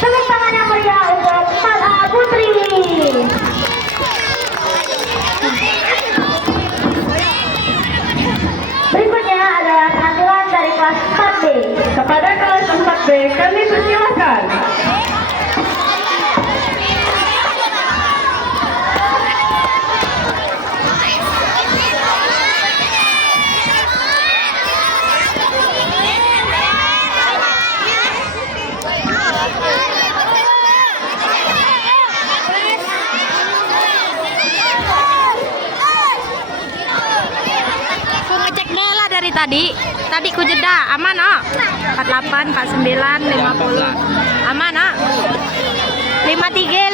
Tepuk tangan yang meriah untuk Mala Putri. Berikutnya adalah penampilan dari kelas 4B. Kepada kelas 4B kami persilakan. Aku ngecek bola dari tadi ku jeda aman oh 48 49 50 aman oh 53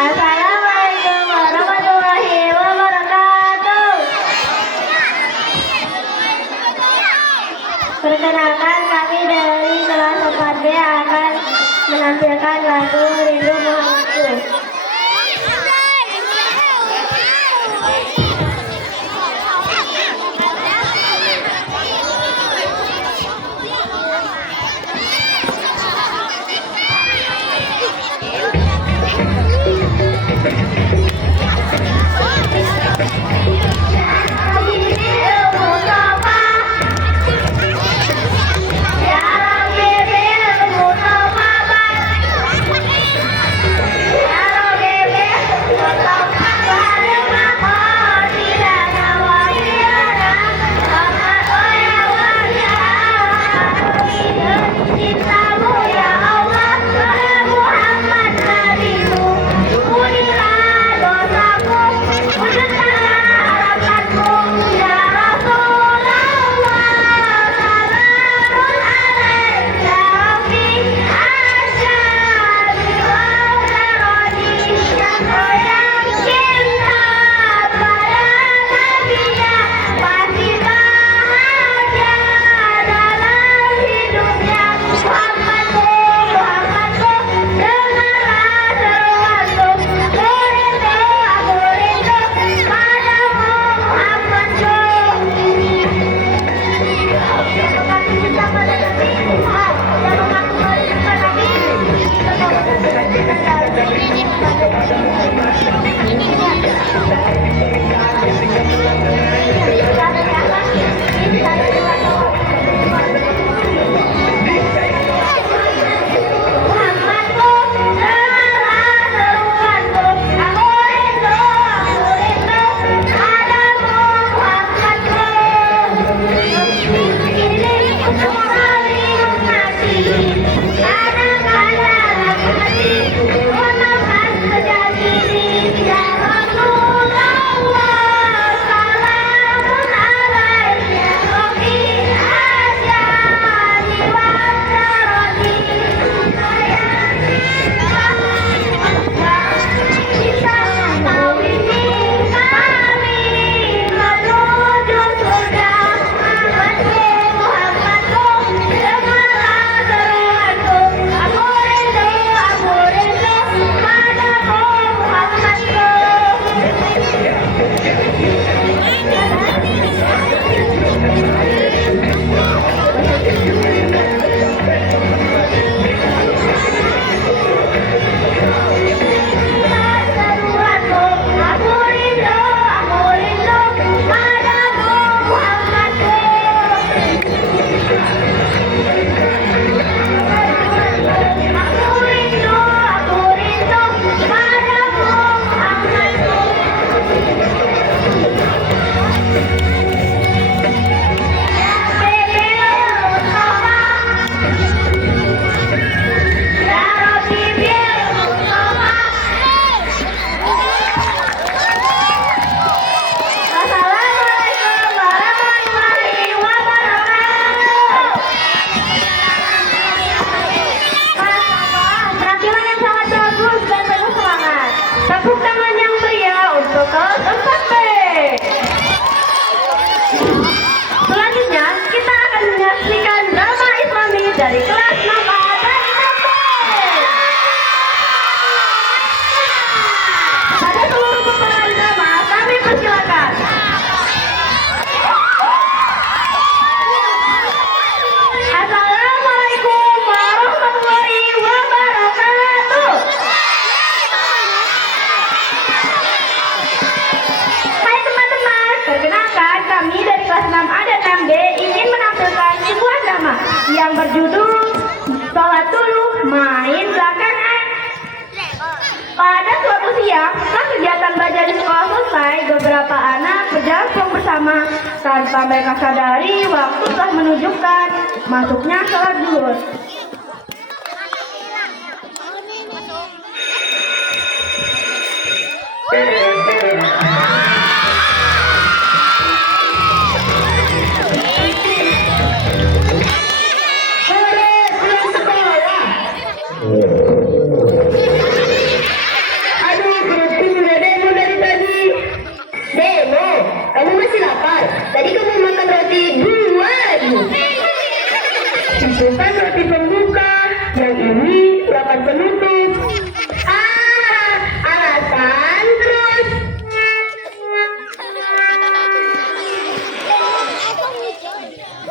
Assalamualaikum warahmatullahi wabarakatuh. Perkenalkan, kami dari kelas 4B akan menampilkan lagu Rindu Muhammadku. siang, setelah kegiatan belajar di sekolah selesai, beberapa anak berjalan bersama. Tanpa mereka sadari, waktu telah menunjukkan masuknya sholat zuhur. Kamu masih lapar? Tadi kamu makan roti 2 lagi. Itu kan roti pembuka, yang ini lapan penutup. Alasan terus.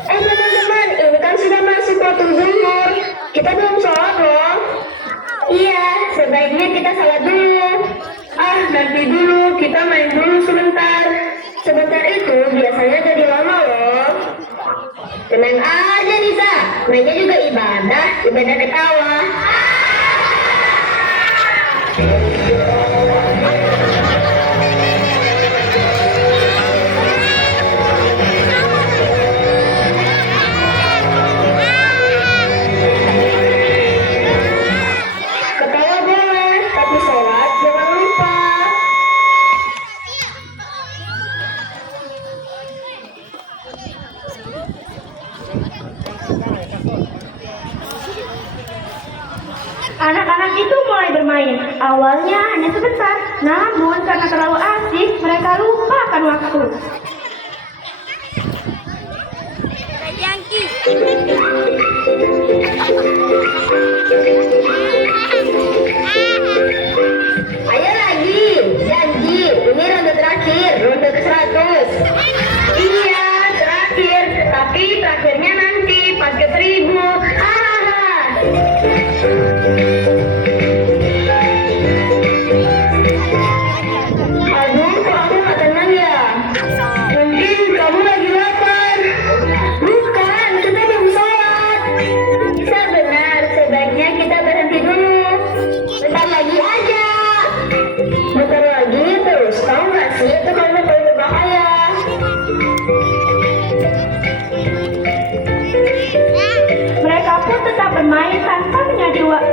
Teman-teman, ini kan sudah masuk waktu zuhur. Kita belum sholat loh. Iya, sebaiknya kita sholat dulu. Nanti dulu, kita main dulu sebentar. Sebentar itu biasanya jadi lama loh. Tenang aja Nisa, mainnya juga ibadah ketawa. Ketawa boleh, tapi sholat jangan lupa. Anak-anak itu mulai bermain. Awalnya hanya sebentar, namun karena terlalu asik, mereka lupa akan waktu. Ayo lagi, janji, ini ronde terakhir, ronde ke-100. Iya, terakhir, tapi terakhirnya nanti pas ke 1000. Aduh, kok aku gak tenang ya? Mungkin kamu lagi lapar. Bukan, kita belum sholat. Bisa benar, sebaiknya kita berhenti dulu. Bentar lagi aja. Bentar lagi terus, tahu gak sih itu karena paling berbahaya. Mereka pun tetap bermain tanpa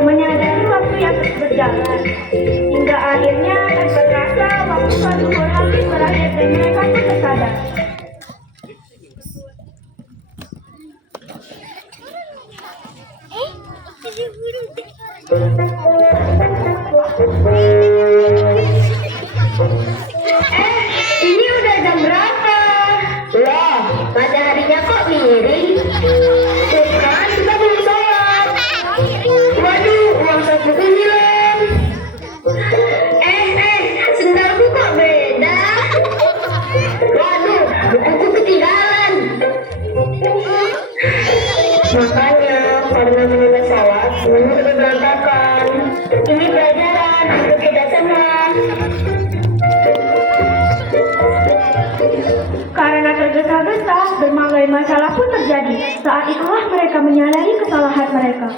menyadari waktu yang terus berjalan. Hingga akhirnya tanpa terasa waktu sholat zuhur habis berakhir dan mereka pun tersadar. Ini udah jam berapa? Loh, mataharinya kok miring? Bukan, kita belum sholat. Waduh, uang sakuku hilang. Sendalku kok beda? Waduh, bukuku ketinggalan. Makanya, karena menunda sholat, semuanya sudah berantakan. Ini pelajaran untuk kita semua. Karena tergesa-gesa, berbagai masalah pun terjadi. Saat itulah mereka menyadari kesalahan mereka.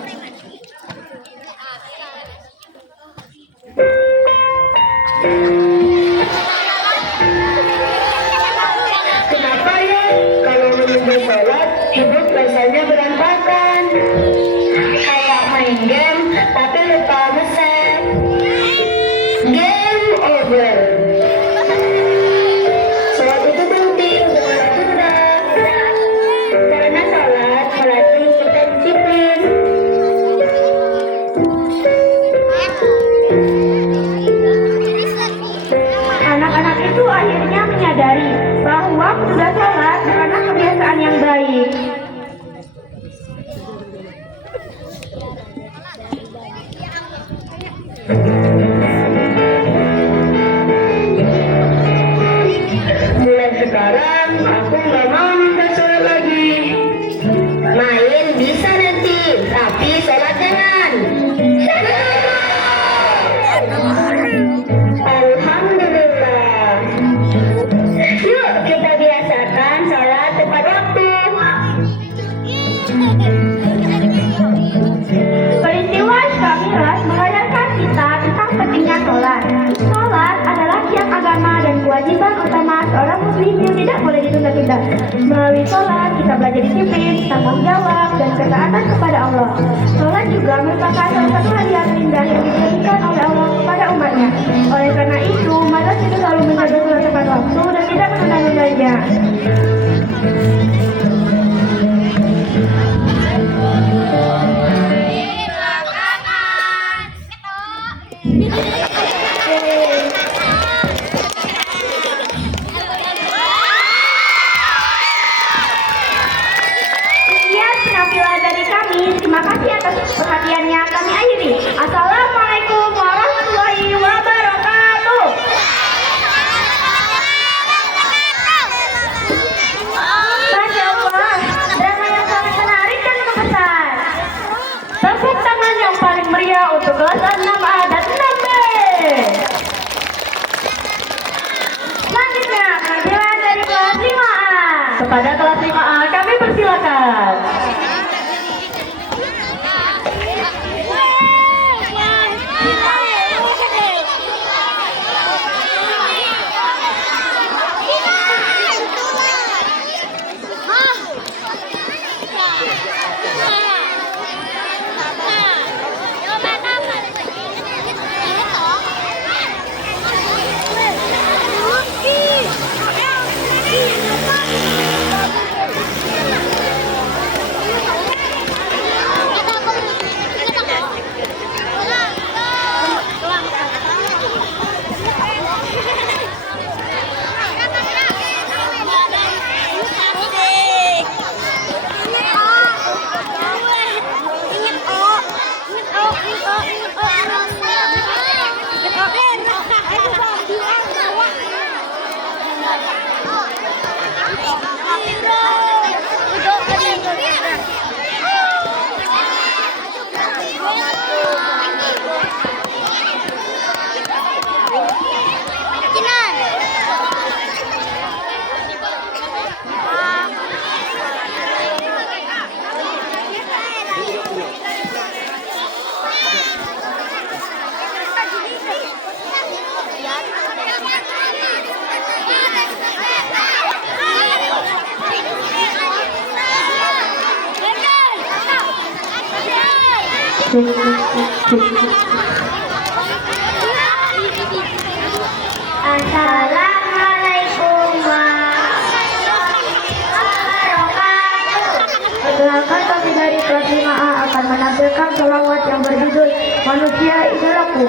Kenapa ya? Kalau menunda sholat, hidup rasanya berantakan. Kayak main game, tapi lupa nge-save. Game over. Sholat itu penting untuk tunda. Karena sholat melatih kita disiplin. Anak-anak itu akhirnya menyadari bahwa sudah sholat bukanlah kebiasaan yang baik. Mulai sekarang aku nggak mau minta sholat lagi. Main bisa nanti, tapi sholat jangan. Alhamdulillah. Yuk kita biasakan sholat tepat waktu. Peristiwa Syekh Mi'raj mengajarkan kita Salat adalah tiang agama dan kewajiban utama seorang muslim yang tidak boleh ditunda-tunda. Melalui salat kita belajar disiplin, tanggung jawab, dan ketaatan kepada Allah. Salat juga merupakan salah satu hadiah indah yang diberikan oleh Allah kepada umatnya. Oleh karena itu, mari kita selalu menjaga salat tepat waktu dan tidak menunda-nundanya. Terima kasih atas perhatiannya. Kami akhiri. Assalamualaikum warahmatullahi wabarakatuh. Masya Allah, drama yang sangat menarik dan berkesan. Tepuk tangan yang paling meriah untuk kelas 6A dan 6B. Selanjutnya, penampilan dari kelas 5A. Kepada kelas 5A, kami persilakan. Assalamualaikum warahmatullahi wabarakatuh. Perkenalkan, kami dari kelas 5A akan menampilkan sholawat yang berjudul Manusia Idolaku.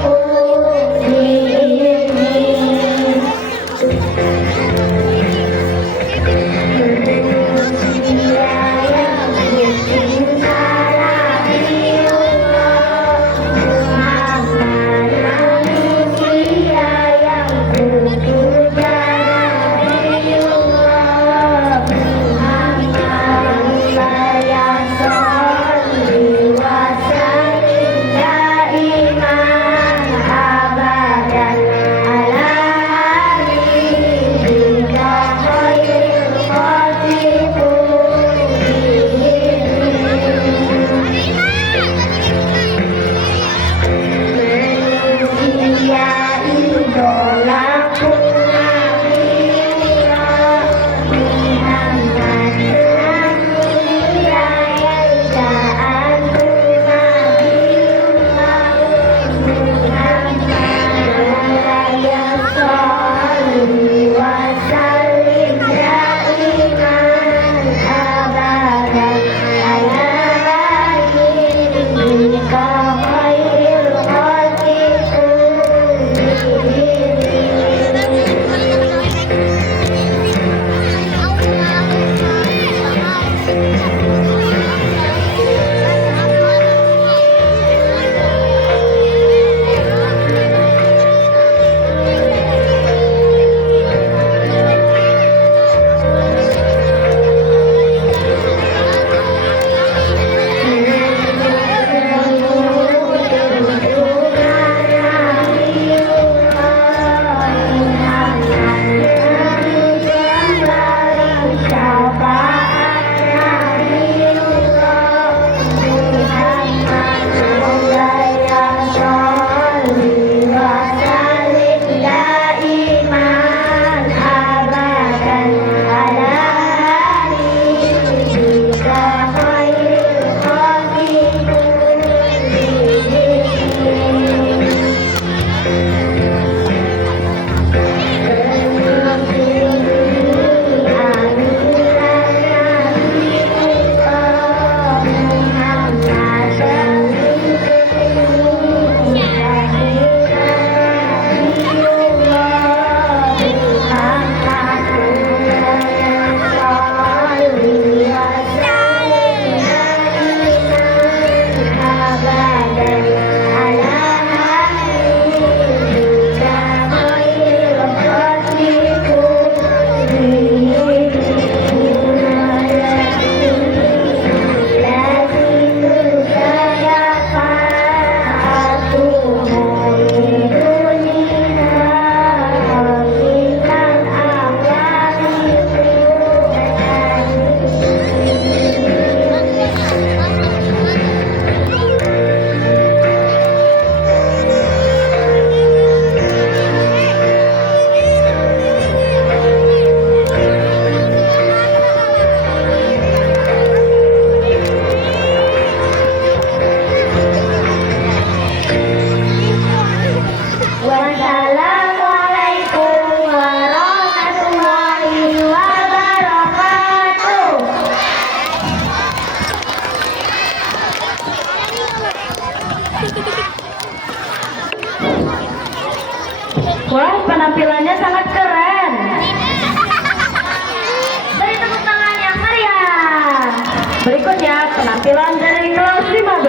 Oh Selanjutnya penampilan dari kelas 5B.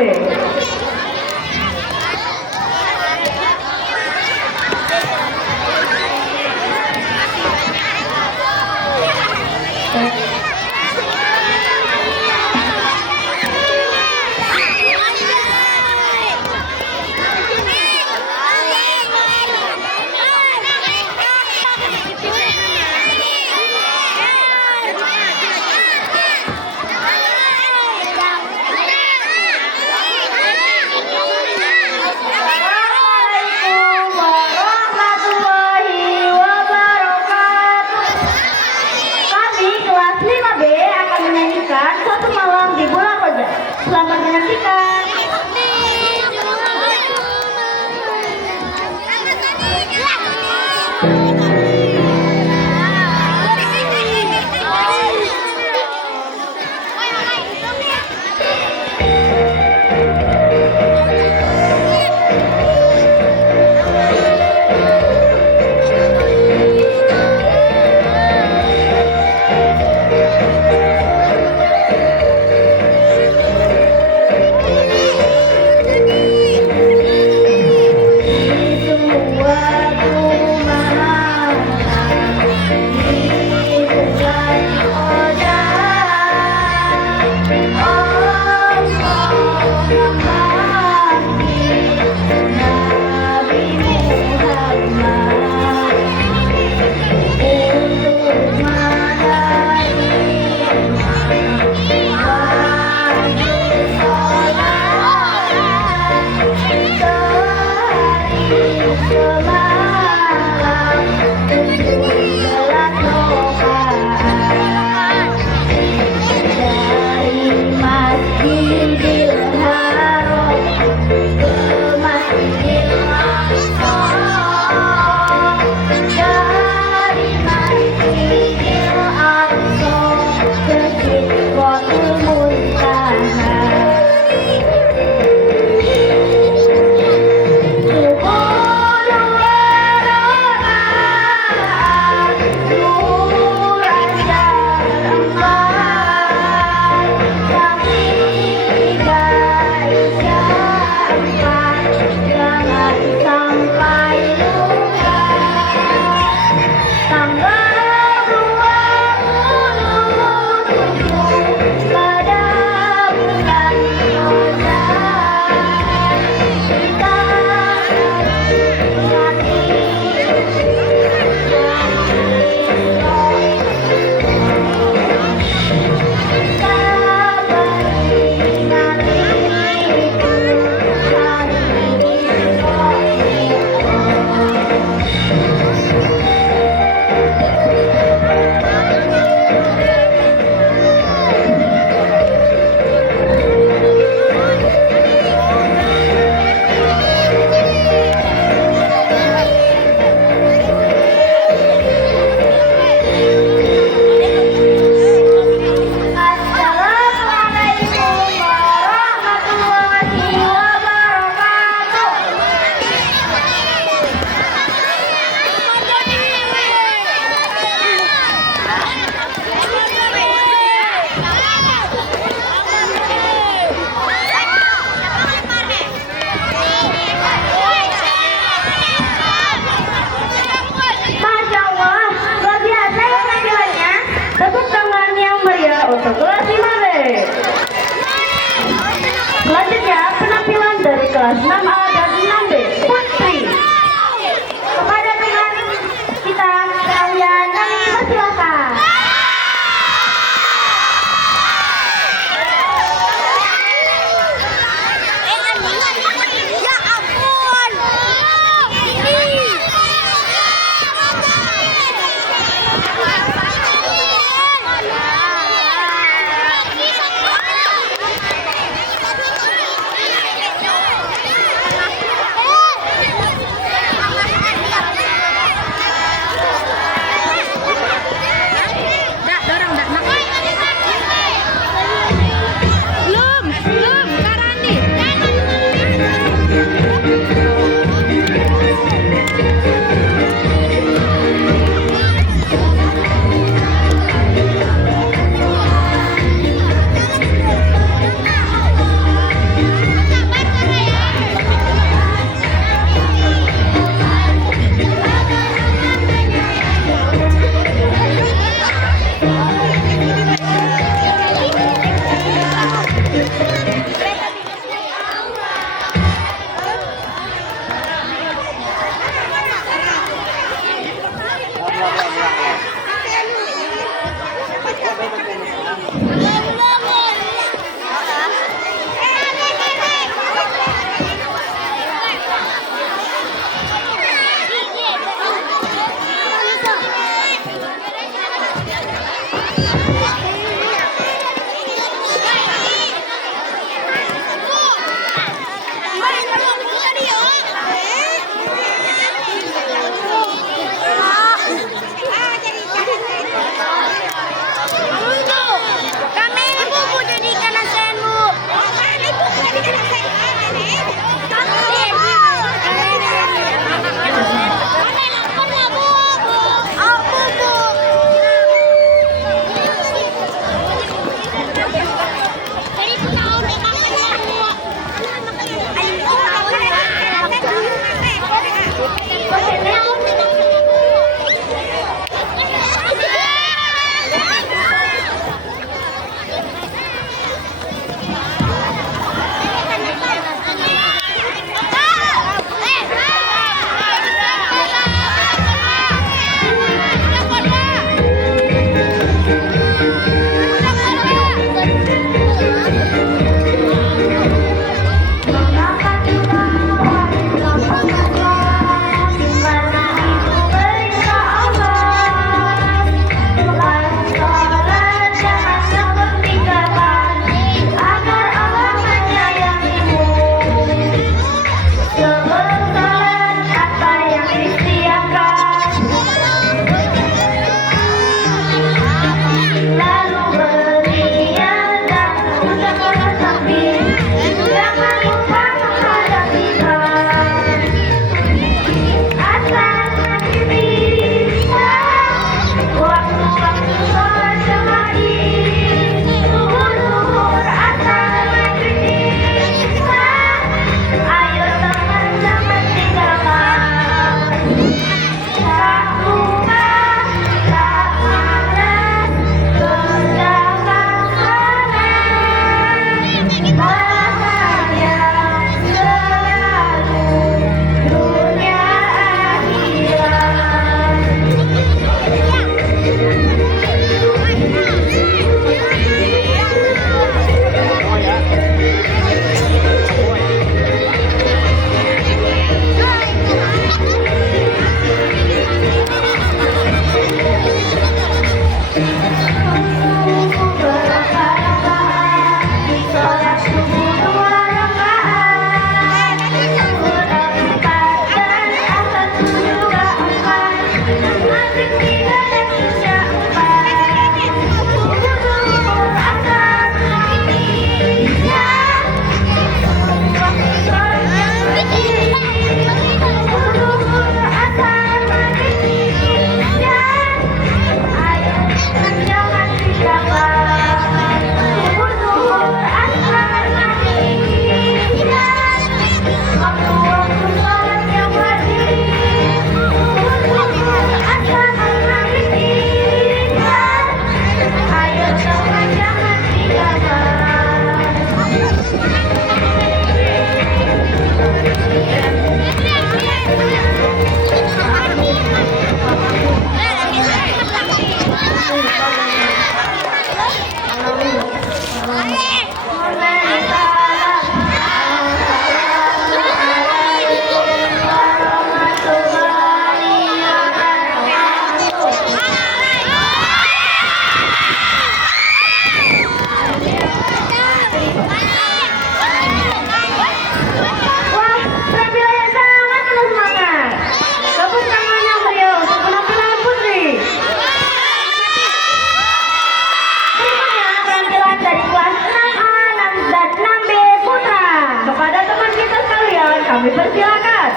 kami persilakan.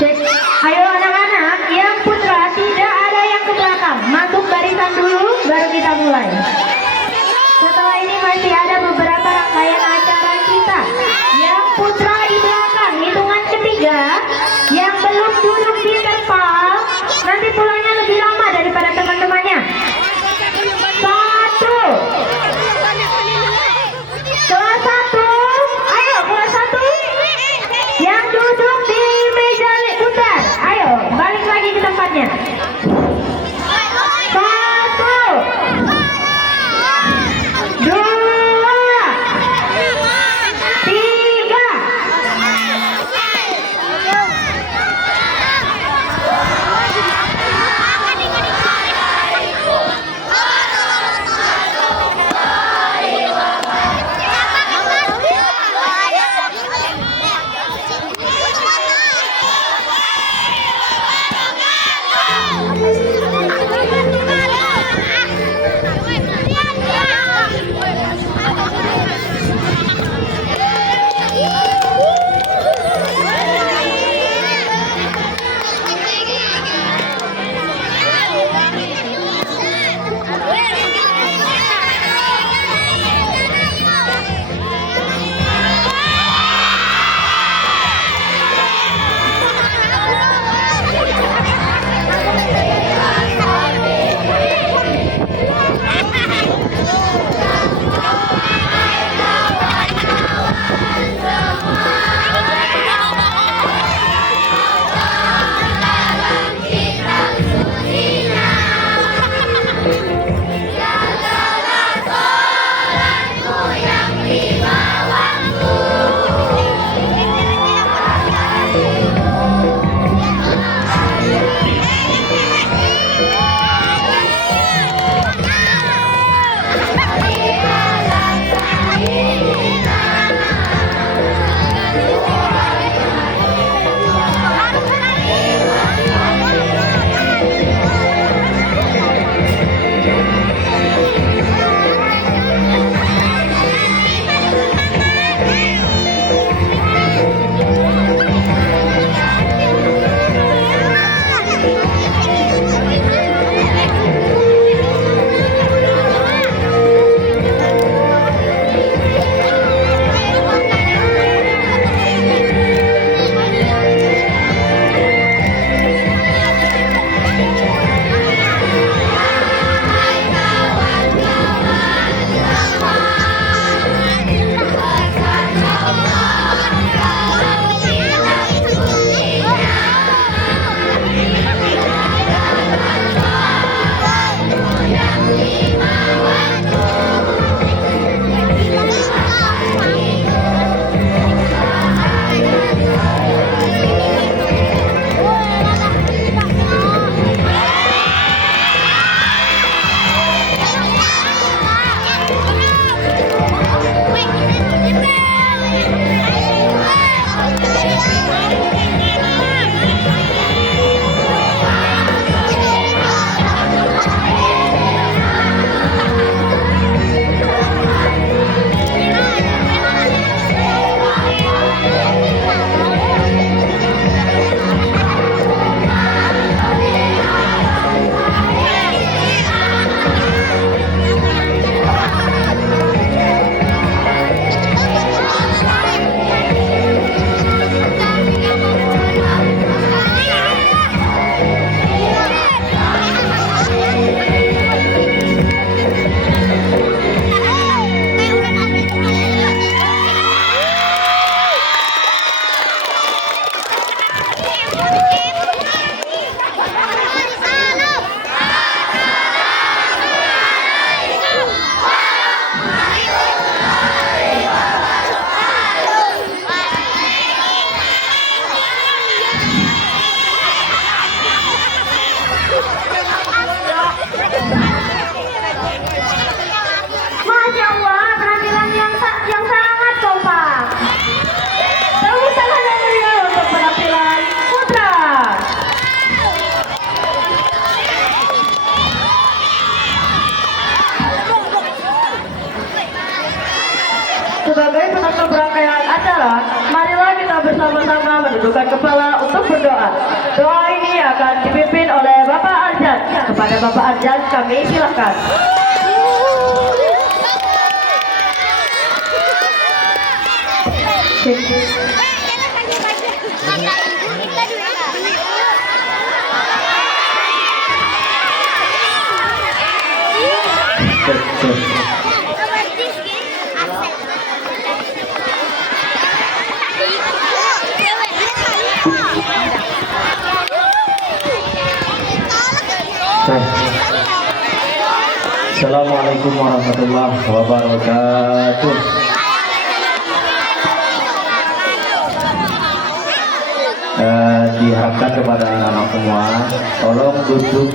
Cek. Ayo anak-anak, yang putra tidak ada yang ke belakang. Masuk barisan dulu, baru kita mulai. Setelah ini masih ada beberapa rangkaian acara kita. Yang putra di belakang, hitungan ketiga. Yang belum duduk di terpal, nanti pulangnya lebih lama daripada teman-temannya. 1. Kelas 1, ayo kelas 1. Yang duduk di meja putar, ayo balik lagi ke tempatnya. 1, 2, kita bersama-sama menundukkan kepala untuk berdoa. Doa ini akan dipimpin oleh Bapak Arjan. Kepada Bapak Arjan kami silakan. Assalamualaikum warahmatullahi wabarakatuh. Diharapkan kepada anak-anak semua, tolong duduk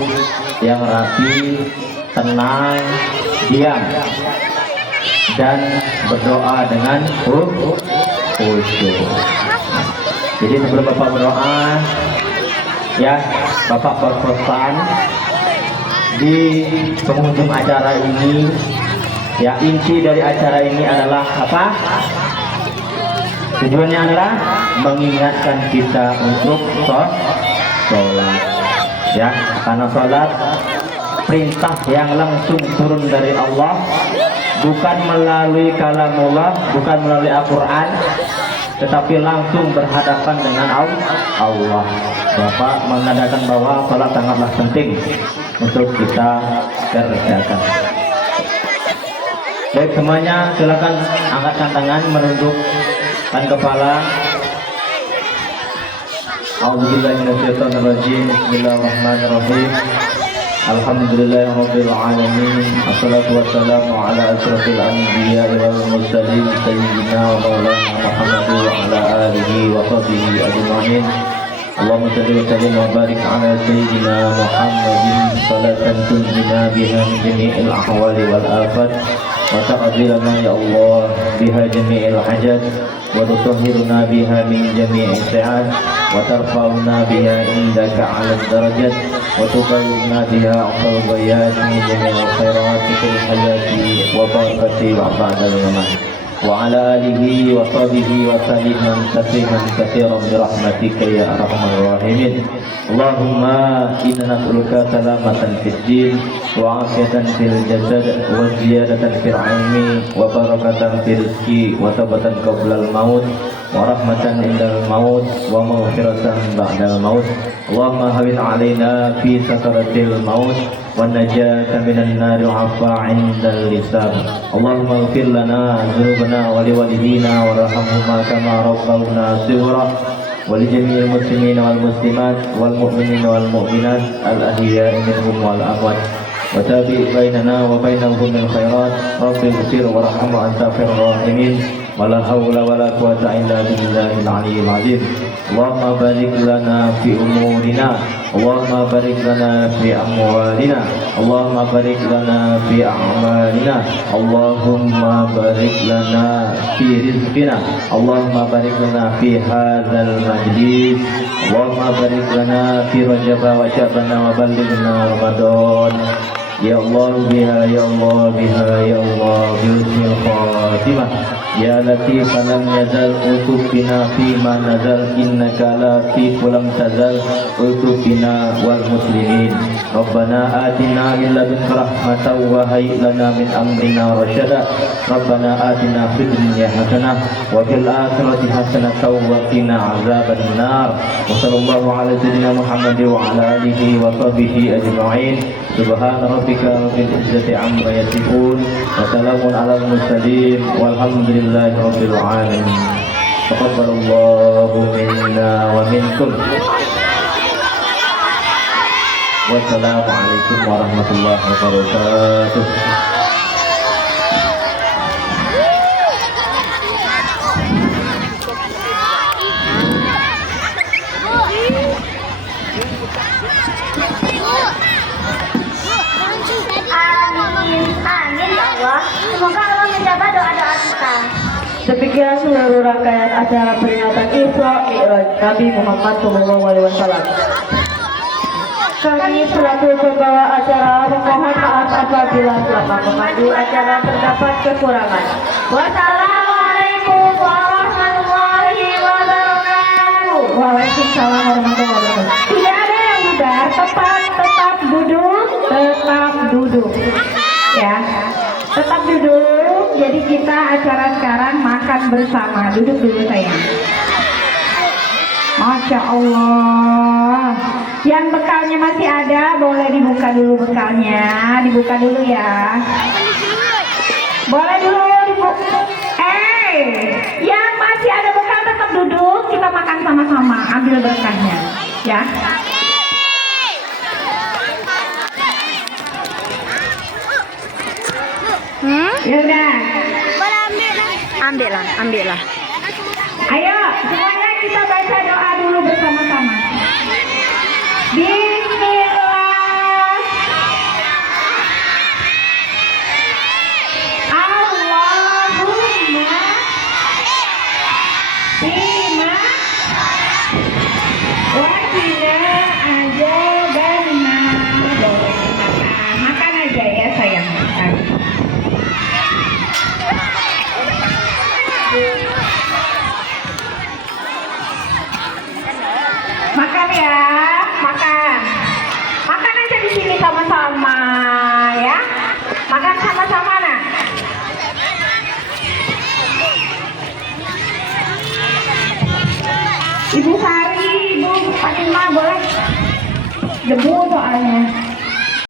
yang rapi, tenang, diam, dan berdoa dengan khusyuk. Jadi sebelum Bapak berdoa, ya Bapak berpesan di penghujung acara ini, ya inti dari acara ini adalah apa? Tujuannya adalah mengingatkan kita untuk sholat, ya, karena sholat perintah yang langsung turun dari Allah, bukan melalui kalamullah, bukan melalui Al-Quran, tetapi langsung berhadapan dengan Allah. Bapak mengadakan bahwa sholat sangatlah penting untuk kita kerjakan. Baik semuanya, silakan angkatkan tangan, menundukkan kepala. A'udzubillahi minasyaitonirrajim. Bismillahirrahmanirrahim. Alhamdulillahirabbil alamin. Wassalatu wassalamu ala asyrafil anbiya'i wal mursalin sayyidina wa maulana Muhammad wa ala alihi wa sahbihi ajma'in. Allahumma salli wa sallim wa barik ala sayyidina Muhammadin salatan tunjina biha min jami'il ahwali wal afat wa taqdi lana ya Allah biha jami'il hajat wa tutahhiruna biha min jami'is sa'at wa tarfa'una biha indaka 'ala darajat wa tuqallibna biha aqsal bayat min jami'il khairat fil hayati wa barakati wa ba'dal mamat wa ala alihi wa sahbihi wa sallim tasliman katsiran bi rahmatika ya arhamar rahimin. Allahumma inna nas'aluka salamatan fid din wa afiyatan fil jasad wa ziyadatan fil ilmi wa barakatan fil rizqi wa thabatan qabla al maut wa rahmatan indal maut wa maghfiratan ba'dal maut. Allahumma hawin alaina fi sakaratil maut wa najata minan nar wa afa 'indal hisab. Allahumma ighfir lana dzunubana wa liwalidina warhamhuma kama rabbawna shighra wa li jami'il muslimina wal muslimat wal mu'minina wal mu'minat al ahya'i minhum wal amwat wa tabi' bainana wa bainahum bil khairat rabbi ighfir warham wa anta khairur rahimin wa la hawla wa la quwwata illa billahil aliyyil azim. Allahumma barik lana fi umurina, Allahumma barik lana fi amwalina, Allahumma barik lana fi a'malina, Allahumma barik lana fi rizqina, Allahumma barik lana fi hadzal majlis, Allahumma barik lana fi Rajab wa Sya'ban wa ballighna Ramadan. Ya Allah biha, ya Allah biha, ya Allah bihusnil khatimah. Ya Latif lam yazal utubina fi ma nazal innaka latif lam tazal utubina wal muslimin. Rabbana atina min ladunka rahmatan wa hayyi lana min amrina rasyada. Rabbana atina fid dunya hasanah wa fil akhirati hasanah wa qina azaban nar. Wa sallallahu ala sayyidina Muhammad wa ala alihi wa sahbihi ajma'in. Subhana rabbika rabbil izzati amma yasifun wa salamun alal mursalin walhamdulillahi rabbil alamin. Taqabbalallahu minna wa minkum. Wassalamualaikum warahmatullahi wabarakatuh. Amin ya Allah. Semoga Allah menjaga doa-doa kita. Demikian seluruh rangkaian acara peringatan Isra Mi'raj Nabi Muhammad SAW. Kami selaku pembawa acara memohon maaf apabila selama memandu acara terdapat kekurangan. Wassalamualaikum warahmatullahi wabarakatuh. kita acara sekarang makan bersama. Duduk dulu sayang. Masya Allah. Yang bekalnya masih ada, boleh dibuka dulu bekalnya. Dibuka dulu ya. Boleh dulu dibuka. Yang masih ada bekal tetap duduk. Kita makan sama-sama. Ambil berkahnya, ya. Ya udah. Ambil lah. Ayo, semuanya kita baca doa dulu bersama-sama. Bismillah. Allahumma bima wa qina azabannar. Makan aja ya sayang. Makan ya, makan. Makan aja di sini sama-sama ya. Makan sama-sama nak. Ibu Sari, Ibu Fatimah boleh. Debu soalnya.